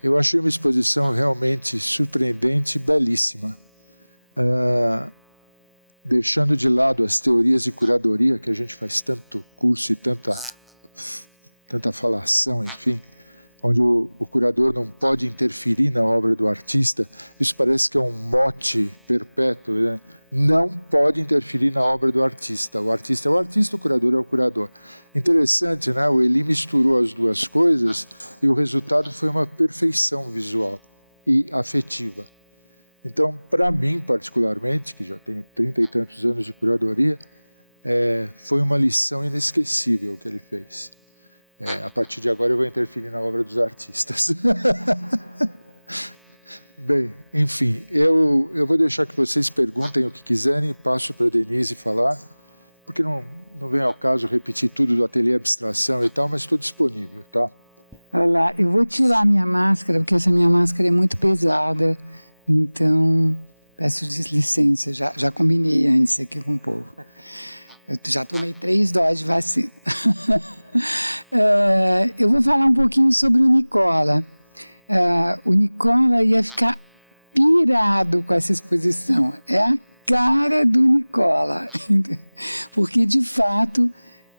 Eu achei uma exposição realmente surpreendente e belíssima. Deixando de lado as teorias de curadoria, que a gente faz tanto curso e tanta falação, enfim. onde o curador não pode interferir na obra do artista. Isso parece que é um mote perpétuo, né? Não pode interferir na obra do artista. O artista é o artista, o curador é o curador. Interessante, né? O Elie misturou as duas coisas e o resultado foi uma perfeição visual e afetiva. Então, para mim, particularmente, que já tenho 30 e tantos anos de curadoria, foi uma lição inesquecível que ele fez. A partir de agora eu vou interferir na obra dos artistas. Bem, enfim, eu vou deixar que vocês perguntem o que quiserem e passo para a Denise falar, porque não vem ao caso repetir tudo do ateliê abstração e tal, mas estou disponível, tá? Olá, eu vou tirar a minha máscara, porque essa minha máscara é muito pesada, então peço licença, já combinei antes aqui com o povo. Eu já tomei 3 doses de vacina. Eu vou falar um pouquinho sobre o Nicola. O Nicola ia ficar pirado com essa exposição. É a cara do Nicola. Porque, de fato,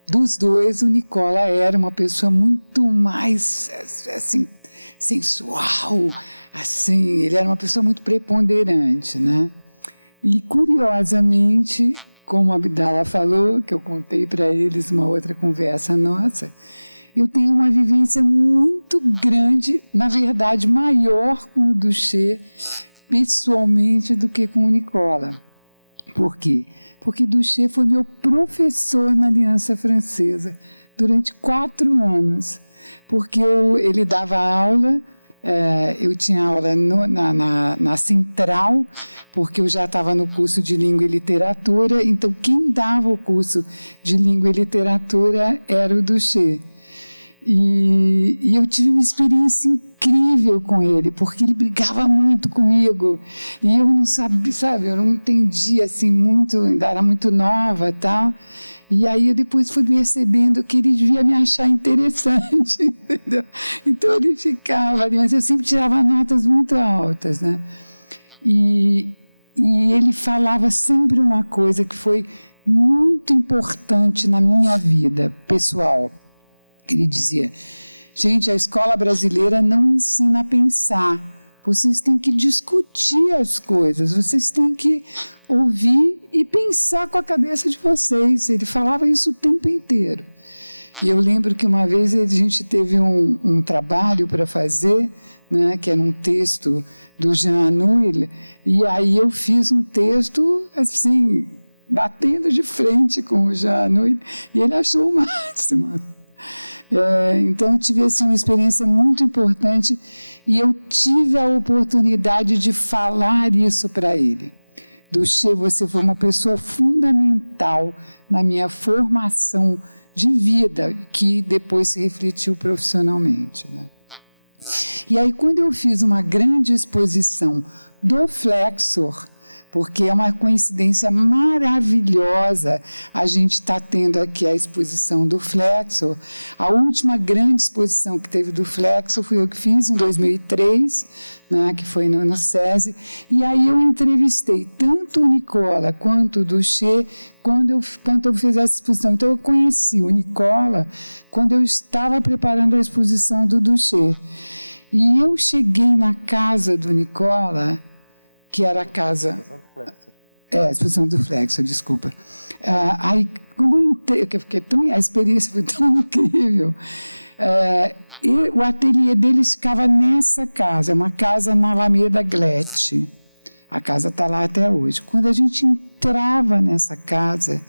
dos dois, o Nicola era uma pessoa muito mais assim, sensual. Assim, ele era uma pessoa muito preponderante, né? E, curiosamente, como a Abdala falou, que eu contei para eles uma outra conversa nossa, eu tenho uma vivência muito grande, na verdade, maior com o Duché, pessoalmente, do que com o Nicola. Por quê? Porque Duché foi meu professor na Aliança Francesa durante 4 anos. Porque ele dava aula, eu tinha aula na Central, porque eu já estava no curso de Língua e Literatura, então quem dava o curso de Língua e Literatura era o Duché. E eu tive uma experiência incrível com ele, porque ele brigava muito comigo. E eu não sabia, sabe, eu não entendia assim muito, ainda era muito nova e tal. E aí eu depois fui percebendo que ele devia me achar interessante, entendeu? Então ele ficava ali, mas eu sempre tirava notas muito altas, né? E ele falava sempre uma coisa que foi muito importante na minha vida pessoal. Ele dizia: gente, a escola brasileira não ensina a pensar. Vocês têm que discutir as coisas, vocês têm que ouvir e pensar com a cabeça de vocês. Ele falava isso o tempo inteiro. E eu lembro que uma vez a gente teve um trabalho para fazer, né, que era um texto do Jean Anouilh, e aí eu fiz um texto assim, batendo de frente com o Jean Anouilh, e ele achou o máximo. Então, eu tive assim, uma experiência muito importante e eu tive a oportunidade de falar isso para ele. Duché, você foi uma pessoa fundamental na minha formação de vida, que depois se refletiu profissionalmente, né? E aí, quando eu fiz uma grande exposição do Flexor, porque é uma coincidência maravilhosa a gente estar tendo aqui a exposição do Flexor. A última grande exposição que teve do Flexor foi eu que fiz em 2003, né, que foi no SESI, e aí eu entrevistei tanto o Nicola quanto o Duché quando eu fiz essa exposição. Então eu conheci o Nicola quando eu estava preparando a exposição do Duché. E eu cheguei na casa do Nicola, que era a casa... a exposição do Flexor, desculpa. Aí, quando eu entrei, a experiência foi tão incrível, e o ateliê deles ficava nessa casa, uma casa na Alameda Glete. A casa está lá até hoje. Quando a gente entrava nessa casa,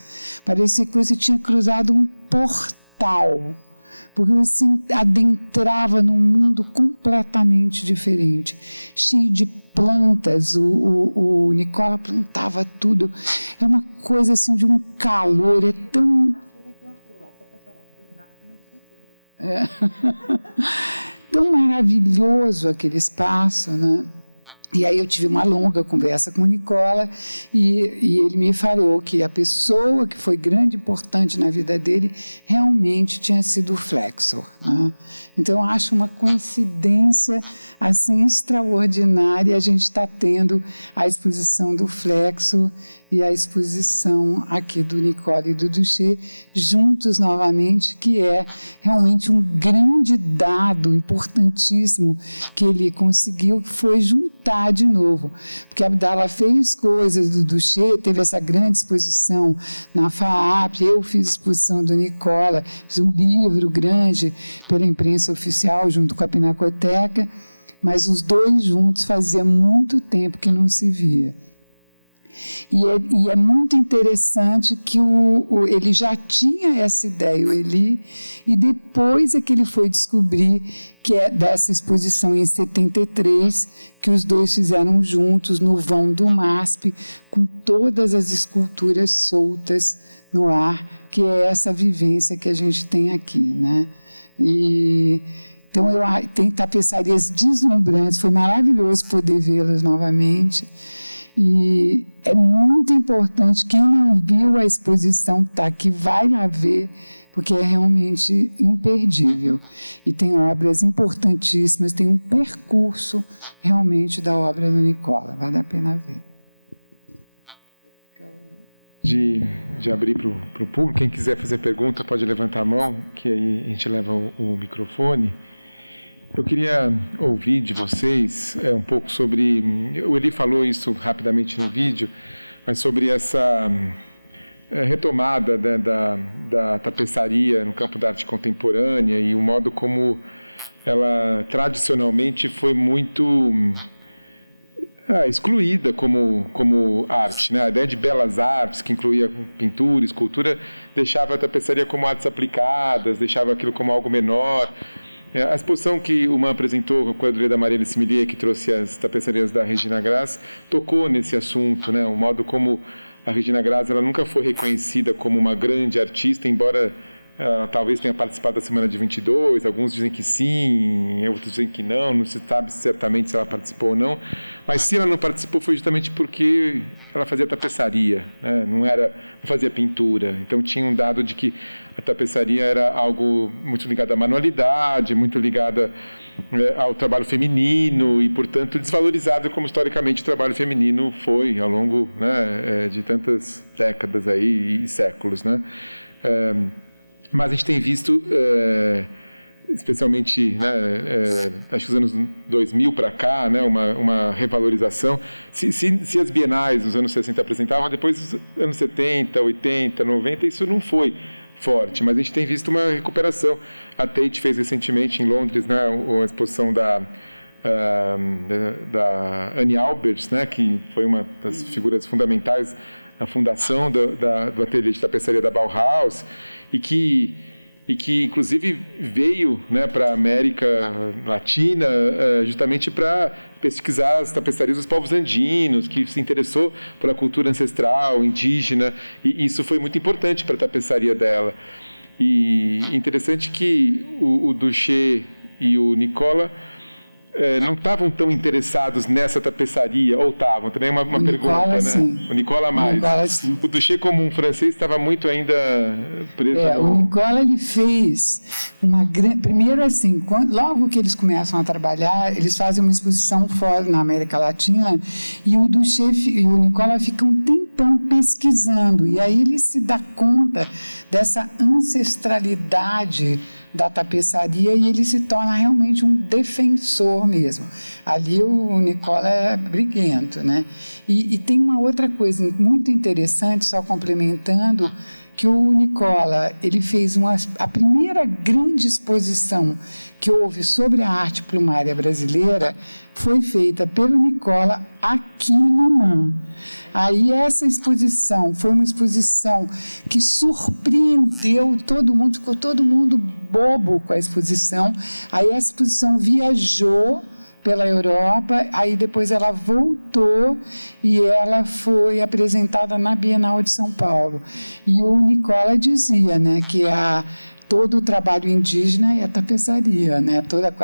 parecia que você tinha cruzado um portal, porque você adentrava num mundo completamente diferente, cheio de plantas. O Nicola plantava tudo. É uma coisa assim de um calor, é tão... tão maravilhoso aquele espaço, né? E aí eu tive uma longa conversa com o Nicola e ele me falou que a pessoa que foi grande e importante na vida dele realmente tinha sido o Flexor, né? Então, eu acho uma coincidência assim extraordinária a gente estar tendo a exposição do Flexor e a exposição aqui do Nicola e do Duché juntos novamente, que é realmente um grande dado importantíssimo que ele conseguiu, que foi juntar de novo. Porque Abdala fez coisas do Duché, teve essa grande exposição na FAAP, eu fiz exposição do Nicola, fiz um livro grande pela imprensa oficial junto com a Pinacoteca, mas os dois juntos fazia muito tempo que não se via. E é muito interessante que ele já tinha essa ideia, o Elie, e depois é que ele foi descobrir que é dessa exposição em 73, que os dois fizeram juntos no vão do MASP, com todas as esculturas soltas no ar, que é essa vivência que a gente tem aqui, né? Então, tem tapeçarias deslumbrantes, foi maravilhoso poder vê-las novamente. E é muito importante, quem não viu a exposição que está aqui, vai lá ver, porque é realmente imperdível. E tem obras importantíssimas, tem um percurso realmente da obra do Nicola, vale a pena ver. De abrir para o público, quem quiser fazer pergunta pode levantar a mão, que aí a gente leva o microfone. Eu queria ouvir de vocês um pouco sobre... O Elie falou isso rapidamente no vídeo, mas sobre essa retomada da tapeçaria no campo da arte contemporânea e o modo como ela tradicionalmente foi muito excluída como arte, né? A ideia de belas artes, que incluía pintura, escultura, deixava a tapeçaria como artes aplicadas, deixava aquilo como algo menor. A exposição que o MAN apresentou com a curadoria da Marielle Similier, que trouxe as tapeçarias da Regina Graz, tocou nesse assunto, né? O modo como a Regina Graz ela nunca foi reconhecida como uma grande artista, embora talvez tenha participado da Semana de 22, alguns dizem que sim, outros dizem que não se sabe certamente se ela participou ou não, mas se ela não participou foi justamente porque ela fazia tapeçaria, né? não fazia pintura, então tinha um dado de que a tapeçaria era algo muito ligado à manualidade, muito ligada ao trabalho feminino e, portanto, desvalorizado como historicamente o trabalho feminino foi ao longo, né, de tantas décadas aí e séculos, né? Mas a gente tem visto, especialmente, né, acho que os anos 2000 para cá, né, uma revalorização. Se as bienais dos anos 60 apresentavam, depois dos anos 70, 80, 90, isso não foi forte, mas a gente tem visto uma recuperação. A Tate fez recentemente em Londres, né, uma exposição da Annie Albers, né, que foi uma das figuras fundamentais na fundação do ateliê de tapeçaria da Bauhaus, e que inclusive veio, né, para a América Latina justamente para pesquisar as tapeçarias dos povos andinos, que se interessou pela cultura ancestral, indígena, e isso foi muito importante para a tapeçaria dela. E interessante que o Duché e o Nicola não estavam tão interessados nessa tapeçaria, ou estavam? Também uma pergunta, Nicola, né? Sim. O Nicola mais. Nicola, sim. O Duché, como um francês, estava muito ainda preso. O Nicola, ele fez uma grande... Primeiro, assim, logo que eles começam a trabalhar, eles fazem uma exposição fora na América Latina, e o Duché e o Nicola ficam um tempão pesquisando, e aí ele se dá conta dessa ancestralidade da tapeçaria e ele se torna realmente um defensor mesmo. Ali o Nicola é briguento, né? E tem uma outra coisa muito interessante, só complementando, que o Nicola, ele fez a primeira grande exposição que houve sobre a arte plumária brasileira foi feita pelo Nicola aqui no MAN. Aí essa exposição foi uma exposição que surpreendeu todo mundo, ficou todo mundo bobo com a exposição. Aí a exposição viajou pela Europa, aí depois ela voltou e ela foi apresentada na Bienal de São Paulo. E o Nicola dizia, né, que a todo o trabalho indígena é tapeçaria, né? Toda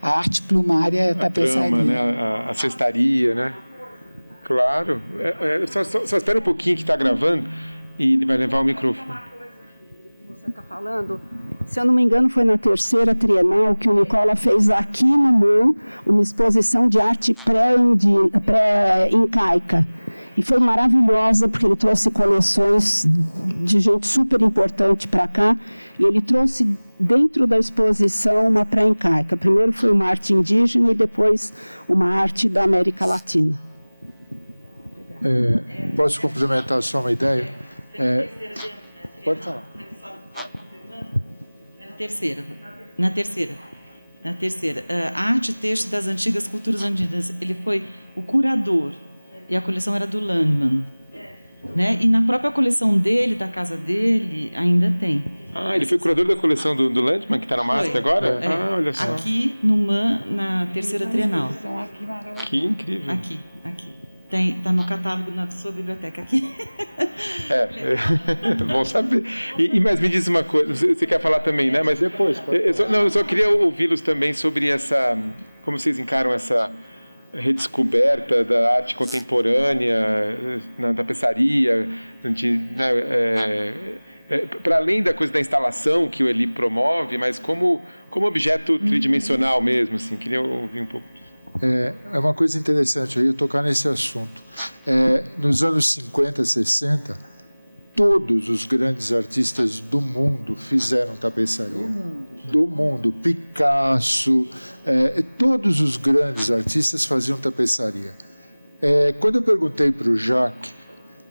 a arte plumária é tapeçaria. Trama, né? A cestaria, né? Claro. Só espera um pouquinho que está gravando e ele vai levar o microfone. Você está falando, se eu não me engano, foi na 3ª Trienal que o Nicola fez aqui no MAN uma exposição de arte pré-incaica. E foi maravilhosa, porque ele trouxe coleções de gente super importante para cá, e ele trouxe dentro da exposição uma pré-incaica. Primeiro foi uma arte indígena e depois uma arte da América Latina. Posso complementar só uma ideia? Pode falar. Na terceira. A arte e texto das antigas culturas andinas. Ele foi o curador. E a coleção era do Landman. Né? E na própria coleção dele, da casa dele, ainda tem. Ele foi curador da coleção do Landman, que está na MASP agora? Olha só. Aqui no MAN, na 3ª Trienal. Que incrível. Aqui. Está no catálogo na sua biblioteca aqui. Bom saber. Mas me diz uma coisa, você quer falar também, né? Mas depois. Eu só queria ouvi-los também sobre essa, como vocês encaram essa redescoberta da arte contemporânea, na tapeçaria, para além da coisa da instalação que o Elie promove, mas como objeto tridimensional mesmo, assim. Queria ouvir um pouco. É uma coisa interessante aí tocar nesse assunto. Nos anos 50, 60, todos os grandes artistas do mundo fizeram tapeçaria. Do mundo. Picasso, todos os grandes artistas faziam tapeçaria. Quando eu perguntei para o Jacques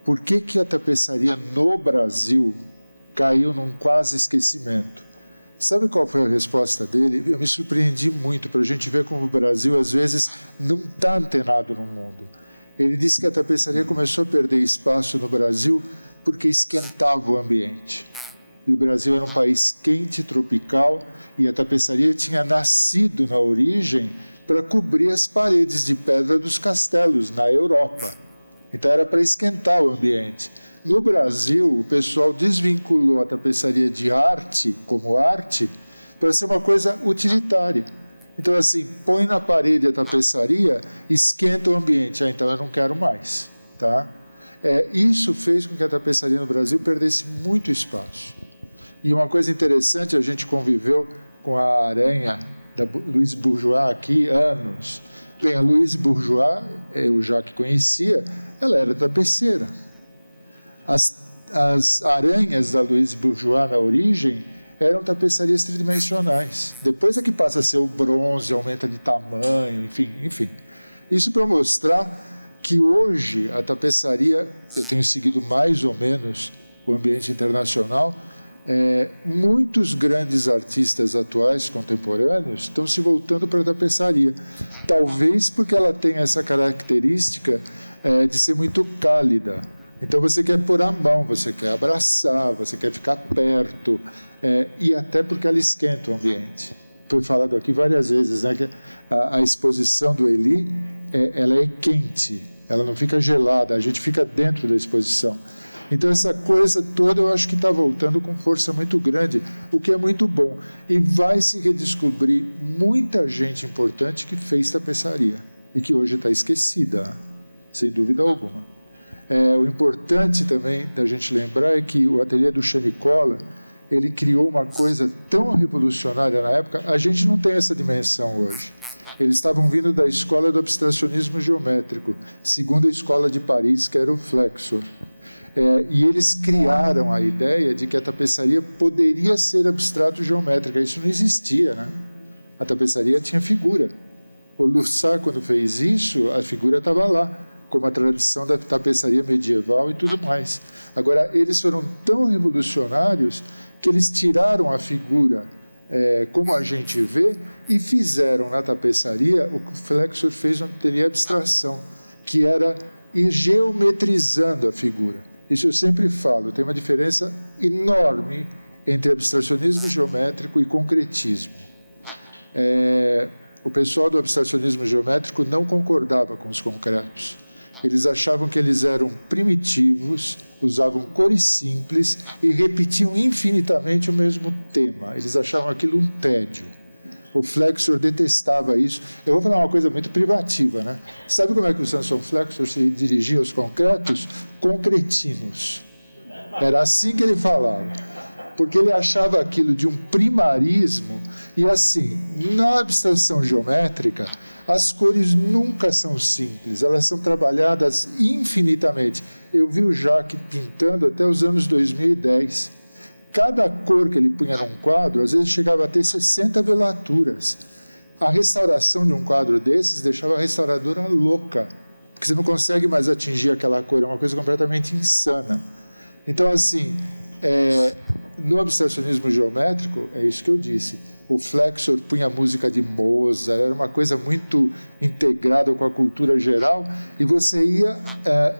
por que a tapeçaria no Brasil caiu num quase esquecimento, sabe qual foi a resposta dele? Eu me surpreendi muito para a gente ver como o Brasil, às vezes, não está antenado no mundo. Ele disse que a tapeçaria começou a perder espaço no Brasil porque esquentava o ambiente. E o Brasil era um país quente, tropical, e a tapeçaria tinha nascido na origem para cobrir as paredes de pedra dos castelos na Europa. Então era para esquentar o ambiente. No Brasil, o pessoal desvinculou a tapeçaria de arte, como arte, para ser uma coisa utilitária. Então, assim, põe na parede a tapeçaria, esquenta o ambiente. Então eu não quero mais. Tá? Isso fez com que a tapeçaria no Brasil perdesse muito espaço. E uma coisa interessante, a gente conviveu com a aranha da Louise Bourgeois aqui anos. Bem, a Louise Bourgeois, eu já que conhecia, ela era tapeceira. As aranhas da Louise Bourgeois, na origem, eram tapeçarias tridimensionais. Depois é que passa a ser o bronze, aumenta de tamanho, enfim. Isso para mostrar que hoje a tapeçaria, eu tenho seguido mais ou menos o ambiente internacional, muitos grandes artistas atuais, contemporâneos, estão se voltando para a tapeçaria. Talvez porque ela tem essa característica de ser muito cálida. Então você quer pôr a mão, você quer abraçar, você quer ficar perto, e até porque ela esquenta o ambiente. Foi falado aqui várias vezes, né, que a exposição do Elie, ela é quente, ela não fica gelada, a gente fica dentro da exposição. Então essa coisa toda eu acho que está voltando com força muito grande, o que é muito bom. E vai se redescobrir muita gente importante que fez tapeçaria e que hoje está esquecida, sem dúvida alguma. O importante também da gente lembrar é que o ateliê do Xanicola, ele criou uma coisa tão revolucionária na época, a gente não tem essa dimensão hoje. Eles estavam vindo da escola do abstracionismo geométrico, segunda escola de Paris, que era o Flexor. E eles criaram a ideia de que a tapeçaria poderia ser abstrato-geométrica. Isso não existia, né? A tapeçaria tinha figura. O Lussat, quando fez isso, a figura estava lá, como a tradição da tapeçaria medieval e tudo mais. Agora, eles foram tão revolucionários que eles tiraram a figura como a gente vê e fizeram na tapeçaria o que o Flexor fez no ateliê abstração, que era ir geometrizando a figura. Isso eu sempre falo, tem uma diferença enorme entre abstracionismo geométrico e concretismo. O pessoal do abstracionismo geométrico não concordava com os concretos. Eles achavam que eles eram primitivos, usavam cores simples e repetiam infinitamente o mesmo tema. Eles achavam aquilo um tédio. O Flexor detestava isso. Eu vou falar uma coisa muito privativa, né? Sabe como é que o Samson Flexor se dirigia aos concretos? Concretinos. Era assim que ele falava. Porque ele achava aquilo de um primarismo. E assim, na abstração geométrica, as cores nunca são simples, elas são trabalhadas infinitamente. Eu vi o Jacques pintando até os anos 2010. Cada cor que ele punha num quadro, às vezes chegava a ter 60 velaturas. A restauração de um quadro desses deixava a restauradora louca, porque você não consegue mais atingir aquela cor, é uma coisa completamente insana. Então, assim, no abstracionismo geométrico, é isso que eu disse. O Flexor punha música de Mozart, era uma coisa muito integrada com a cultura geral, e você ia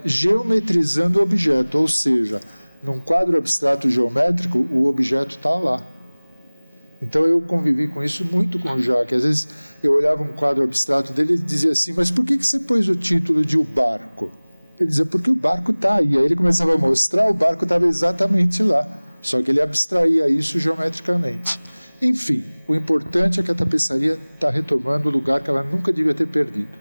geometrizando o objeto, ou seja, num quadro abstrato geométrico, o objeto está lá. Então eu convivi com isso muito com o Jacques. Às vezes eu olhava um quadro abstrato dele e dizia assim, mas por que você pôs o título de O Barco? Ele dizia, porque o barco está aí. Aí ele começava a mostrar, o barco estava exatamente lá, só que ele abstraía isso geometricamente. Enfim, o importante é que a tapeçaria está retomando o lugar que ela nunca devia ter perdido.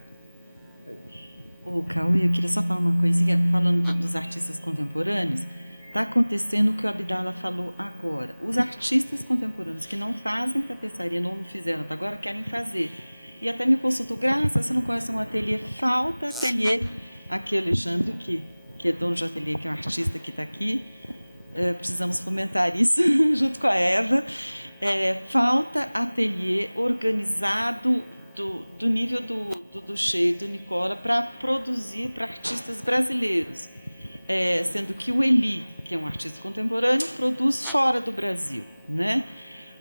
Ô, Cauê, eu queria só falar uma coisinha, falando dos artistas contemporâneos. Está acontecendo o que o Abdala falou agora. Os artistas contemporâneos que não fazem tapeçaria, não fizeram até agora, querem fazer. E até me consultou, Graça, você não conhece um ateliê? Falta ateliê. Aqui, Alexandre, que é dono de ateliê, que é um artista que está aqui. Precisamos fomentar isso junto com a Eva. Falta ateliê organizado do nível do Che e do Nicola para produzir para artistas brasileiros. Sendo que o Eli, que é um artista contemporâneo, produz fora do Brasil, né?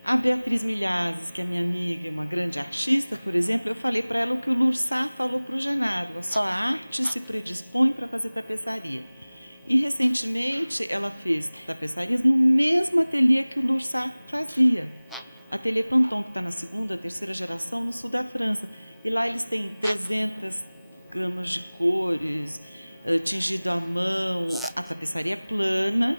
A Beatriz Milhazes, que é minha amiga, uma grande artista, por exemplo, eu falei para ela o que o Lursat falou para o Genaro, só a arte se predispõe para fazer tapeçaria. E, recentemente, ela fez tapeçarias no mesmo ateliê que o Lursat fazia. Ateliê Panton, que está na segunda, terceira geração, no sul da França. E lá eles têm 300 gamas de cores, tingido à mão, a tapeçaria plana.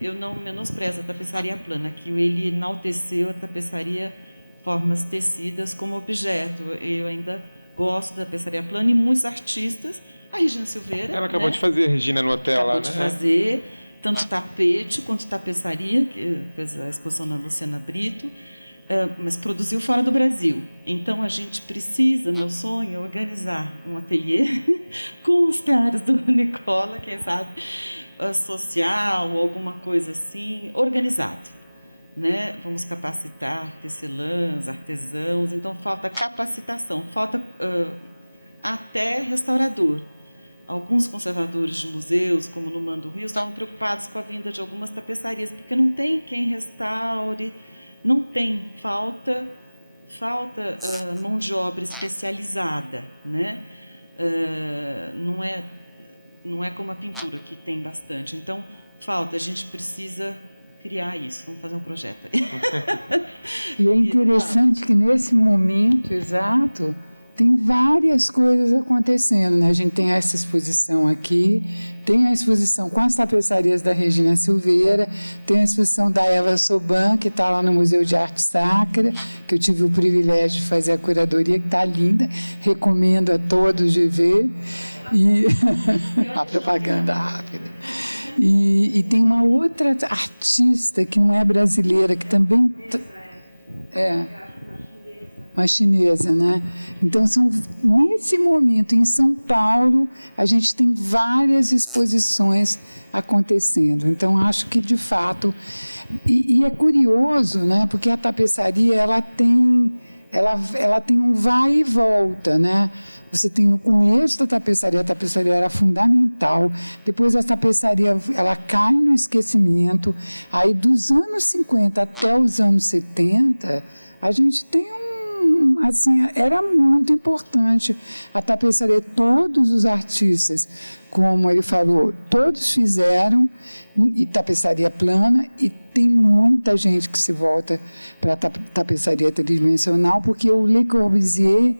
Eu não menosprezo a tapeçaria plana, que ele enalteceu a tapeçaria formas tecidas como objeto. Eu ainda gosto da tapeçaria plana e muitos artistas. A Regina Silveira. Ela acabou de fazer, Regina, no hotel lá, né? Acabou de fazer, tanto tapete quanto tapeçaria, que fez a exposição na Luciana Brito, mas produziu fora do Brasil. Então, a gente precisa, meu sonho, é organizar um ateliê com os teares do Nicola, quem sabe, social, alguma coisa assim, organizado. Né? Vamos capacitar tecelãs, artesãos, então falta capacitação, falta até restaurador. Alguns conservadores de museus, como no Mando Rio, estavam preocupados com a vinda de algumas tapeçarias, porque não tem quem restaure, não tem, falta mão de obra especializada, né? Não é como a pintura, que tem bastante. Então, falta, a gente precisa criar isso. Vamos fazer um projeto aí. E é interessante que, nesse momento exato, tem várias coisas acontecendo, né? A gente tem essa exposição aqui, tem a exposição com as tapeçarias da Regina Silveira, tem a exposição da Eva Soban, que está lá no Museu de Arte Sacra, que eu tive o privilégio de fazer a curadoria, que está linda, recomendo a todos de ver. E a propaganda rápida. E tem uma outra artista que não é brasileira, que também uma chinesa, né? Então, nesse momento, em São Paulo, a gente tem várias exposições acontecendo. Então, acho que, de fato... E é curioso, né? Porque a tapeçaria ela tem um vai e volta, né? Você tem no começo da tapeçaria, a tapeçaria era fundamental, depois a tapeçaria ela cai no esquecimento, aí dos anos 50 até os anos 70, a gente tem assim, era muito importante a tapeçaria, todos os artistas, como ele falou, todos fizeram, e tapeçaria plana, e tem muita gente que se volta para a tapeçaria tridimensional, porque o Le Corbusier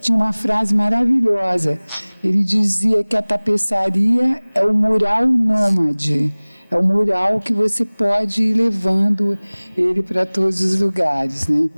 tinha uma frase maravilhosa. Ele dizia que a tapeçaria é o mural nômade, é o mural que você pode ir levando ele para todos os lugares, né?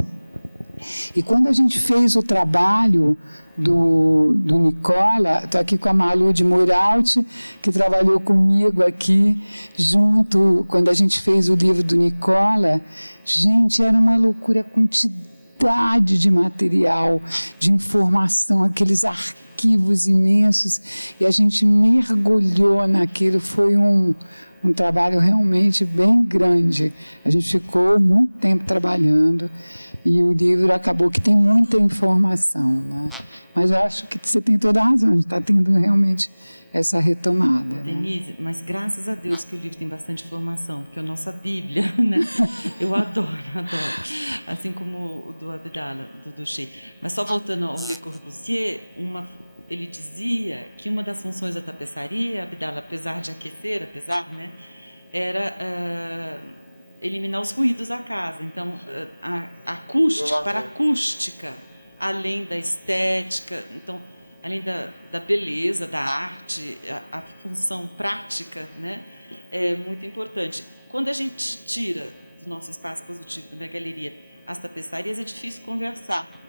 E quando a gente fez o trabalho do Nicola, estou aqui com a Malu de Muralt, que trabalhou comigo aqui junto, quando a gente fez o livro do Nicola, gente, era uma loucura, a quantidade de material, de informação, aqueles arquivos imensos, e a gente mergulhou naquilo, foi um trabalho realmente bem grande. A gente ficou muito tempo trabalhando e o livro acabou que tem muita informação, né? Mas eu acho que você tem toda a razão, a gente está tendo realmente essa retomada. Denise, né? Mas graças a Deus que o livro tem bastante informação, porque é a nossa Bíblia, né? Eu adoro. Assim como o do Abdala, do Duché. Mas só voltando ao Le Corbusier, ele dizia que uma das funções da tapeçaria, Abdala, apesar de aquecer, né, era eliminar os ruídos da casa. Então, para a acústica, além da estética, então, além da beleza, da arte, a função prática, né, é muito importante. Quando a gente tira do nosso espaço positivo, da minha galeria, as tapeçarias, é difícil conversar.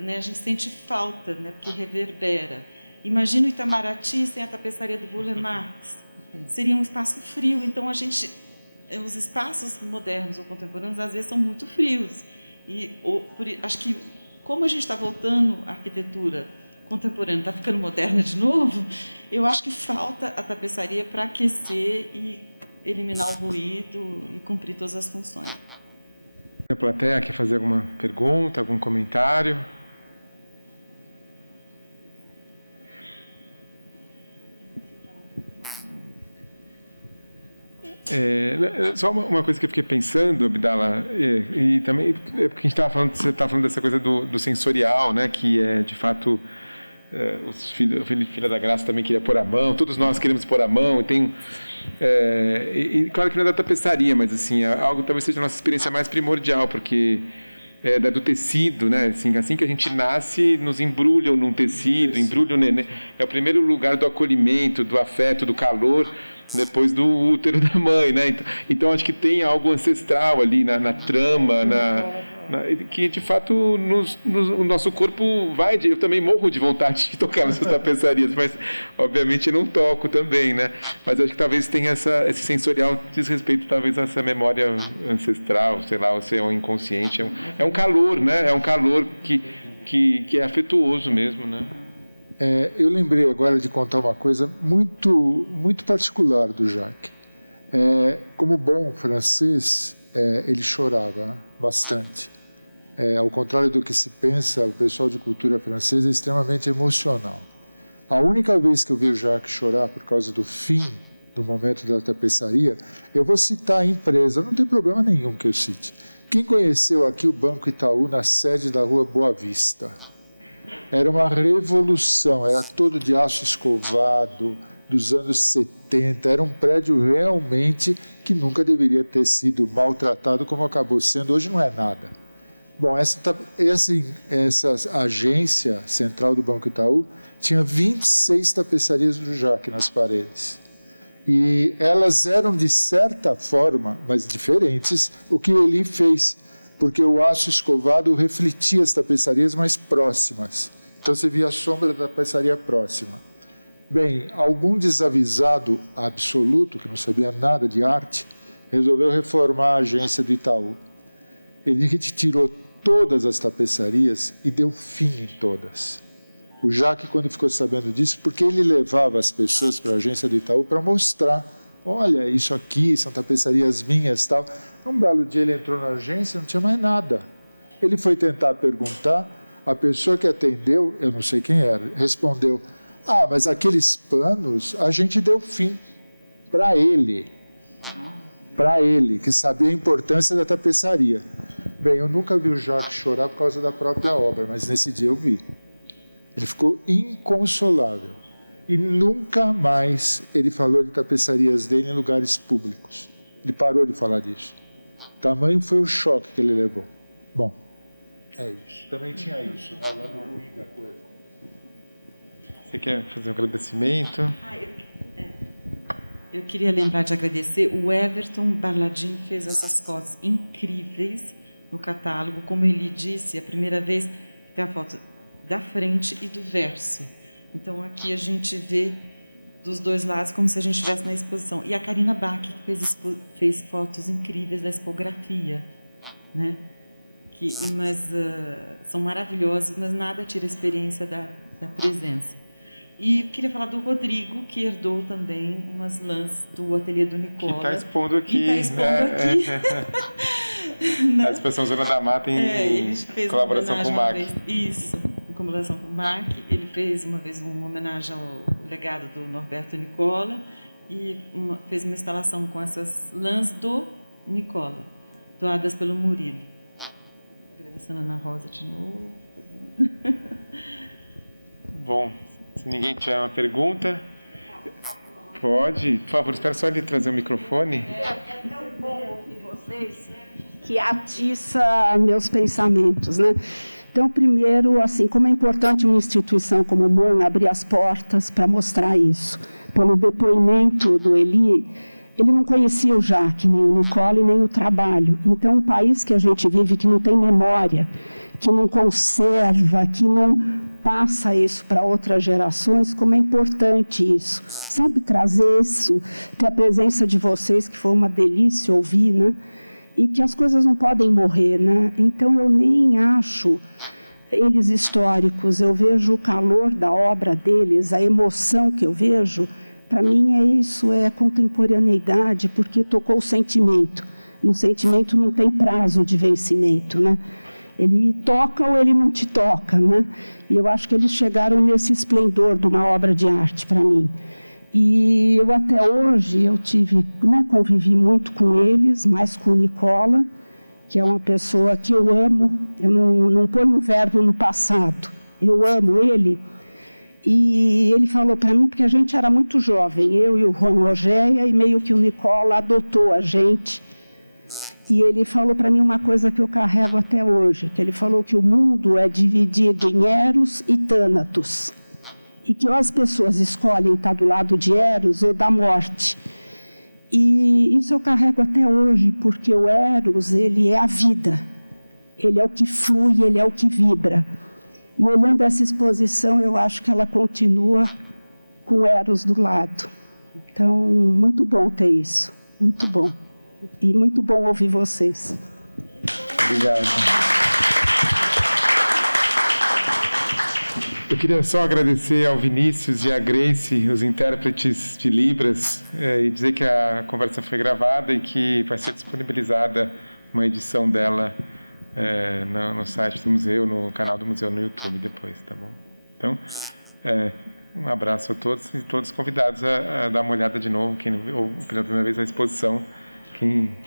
Né, a gente sente falta, né, porque reverbera. Imagina o Itamaraty sem a tapeçaria do Burle Marx. Seria um espaço frio. Então, os espaços modernos ou contemporâneos, às vezes, são muito frios. Acho que, como a gente está voltando à arquitetura contemporânea, está ficando moderna de novo, eu acho que falta a tapeçaria para aquecer e eliminar o ruído e cumprir todas as funções. A plateia quer fazer alguma pergunta, algum comentário? Só uma coisa que eu fiquei pensando, Abdala, e também é porque você estava falando dessa coisa do sensorial, né, que é de fato o filho da Graça também queria pôr a mão, todos nós queremos pôr a mão, e claro que não é da tapeçaria, mas assim, algo talvez seja a nossa experiência mais primordial, porque é do tecido, né? Assim que a gente nasce, nos embrulham num tecido, embrulham o neném. É o primeiro lugar do acolhimento, do afeto, do calor, depois do útero da mãe, né? Então acho que tem algo ancestral ali na trama, que de fato o nosso corpo vai. Eu também morro de vontade de tocar nessas tapeçarias, mas obviamente não toco também, né? Mas acho que talvez tenha esse sensorial diz respeito talvez a essa memória ancestral, sei lá, ou se é um inconsciente, é um calor, né? É um calor que é afetuoso mesmo, né? Eu lembrei agora de contar uma coisa muito, muito particular do Jacques. Como bom francês, ele chorava bastante. Ao contrário do que se pensa, o pessoal de cultura francesa é extremamente emocional. A única vez que eu vi o Jacques chorar por causa do fim do momento da tapeçaria, eu vou citar a empresa, não tem problema nenhum que eu cite. Quem conheceu aqui o Banco Itaú na sede da Rua Boa Vista? Era uma revolução, era todo de aço escovado, dos anos 70, era um prédio realmente que nunca deveria ter sido maltratado como acabou sendo, hoje não é nada. Bom, essa agência central do Banco Itaú tinha 26 tapeçarias do Jacques nas paredes. E elas eram, de certa forma, mas diferentes, o que ele fez, porque o aço escovado refletia as tapeçarias mais próximas. Então você via a sombra da tapeçaria próxima. Bem, algum desavisado absoluto, que não sabia nada de arte, resolveu reformar a agência do Itaú. Ele tirou todas as tapeçarias e deu fim em todas. O Jacques, quando ficou sabendo disso, porque ele levava as pessoas para a agência do Itaú para mostrar, olha, isso aqui são tapeçarias minhas, tal. Um belo dia ele entrou na agência e não tinha mais nada. Ele foi tentar perguntar, a pessoa que atendeu, eu não sei quem era, respondeu, mas aqueles panos a gente deu fim para ele, que sabia a importância da tapeçaria. Bem, eu nunca vi o Jacques chorar por causa da própria obra, mas nesse dia eu vi. Ele ficou inconsolável. E nunca mais ele falou de tapeçarias dele em lugares públicos. Ele parou de falar disso. Tamanho foi o choque que ele levou. Bom. É isso. Também tinha isso, falando ruim da coisa. Você quer fazer um agradecimento? Eu queria lembrar de agradecer. O Everton Barladin fez essas fotos incríveis no catálogo. Como ele disse, a primeira vez tem a foto da frente e do verso. Então, aqui a gente vê dos dois lados como se a gente estivesse na exposição. E a Karina Bach, que fez fotos incríveis da expografia, né? Mas são maravilhosos, mas nada tira a experiência da presença. E queria falar do Rodrigo, que herdou também umas lãs do ateliê do Nicola. Que está expondo aqui. Né? A exposição Zona da Mata em colaboração com o MAC. Isso, em colaboração com o MAC. Ele fez uma vez uma homenagem ao legado do Norberto Nicola e fez uma instalação com essas lãs do Nicola, doadas pelo Murilo. Agradecendo a Ana Rosa de novo. Bom, se ninguém tiver uma pergunta, pode. Por favor, espera só ele trazer o microfone. É tão bom ouvir vocês que atiça meus pensamentos, né? Então, primeiro, assim, como é importante uma instituição como o MAN abrir as portas para mostrar isso. Pelo depoimento do Eli, ele não conhecia o Jacques, nem o Nicola e nem o trabalho. Então, um país que a gente vive que não tem memória, que não conserva, que não passa isso para outras gerações, como é importante isso. Sabe, trazer isso, ter a presença de vocês, que foi uma delícia ouvir, né? E que as coisas não podem morrer, né? Então, eu nem acho eles históricos, eu vejo o calor da obra deles, a emoção que eu vejo, para mim é isso, é contemporaneidade, porque tocou o sentimento, e o sentimento não tem prazo de vencimento, né? Ele toca ou ele não te toca, né? E eu acho que eles chegaram nesse esplendor de uma obra de arte para mim. E eu até hoje, eu convivi muito com eles, mais com o Nicola, que é uma pessoa que eu amo, eu não ponho o verbo no passado, eu amo ele. E ele falou para mim, porque a gente era muito jovem, eu e o Juan Rogéria, e meio que o Nicola adotou a gente. E ele falou para mim uma coisa que eu carrego até hoje, que ele falou que o mundo é dividido em Eros e Thanatos. E que ou as pessoas escolhem estar do lado de Eros ou da morte. E isso eu carrego até hoje, porque o Eros, ele é a vida. Ele é o que flui, ele é o que vibra. E olhando essa exposição, eu acho que ela continua com o Eros do lado. Então, muito bom ter isso, muito bom. E muito bom ouvir vocês. Obrigado. Eu queria só agradecer ao Vinícius e à Grace, os intérpretes de Libras, e dizer que a conversa foi gravada e que vai ser disponibilizada uma edição dela no site do museu, no canal do museu no YouTube depois, tá bom? Então, um abraço a todos e todos convidados a dar uma olhada de novo, quem ou pela primeira vez a exposição, quem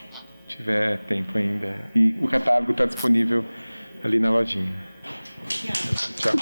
tiver tempo ainda. E o catálogo está disponível ali na lojinha. Tchau.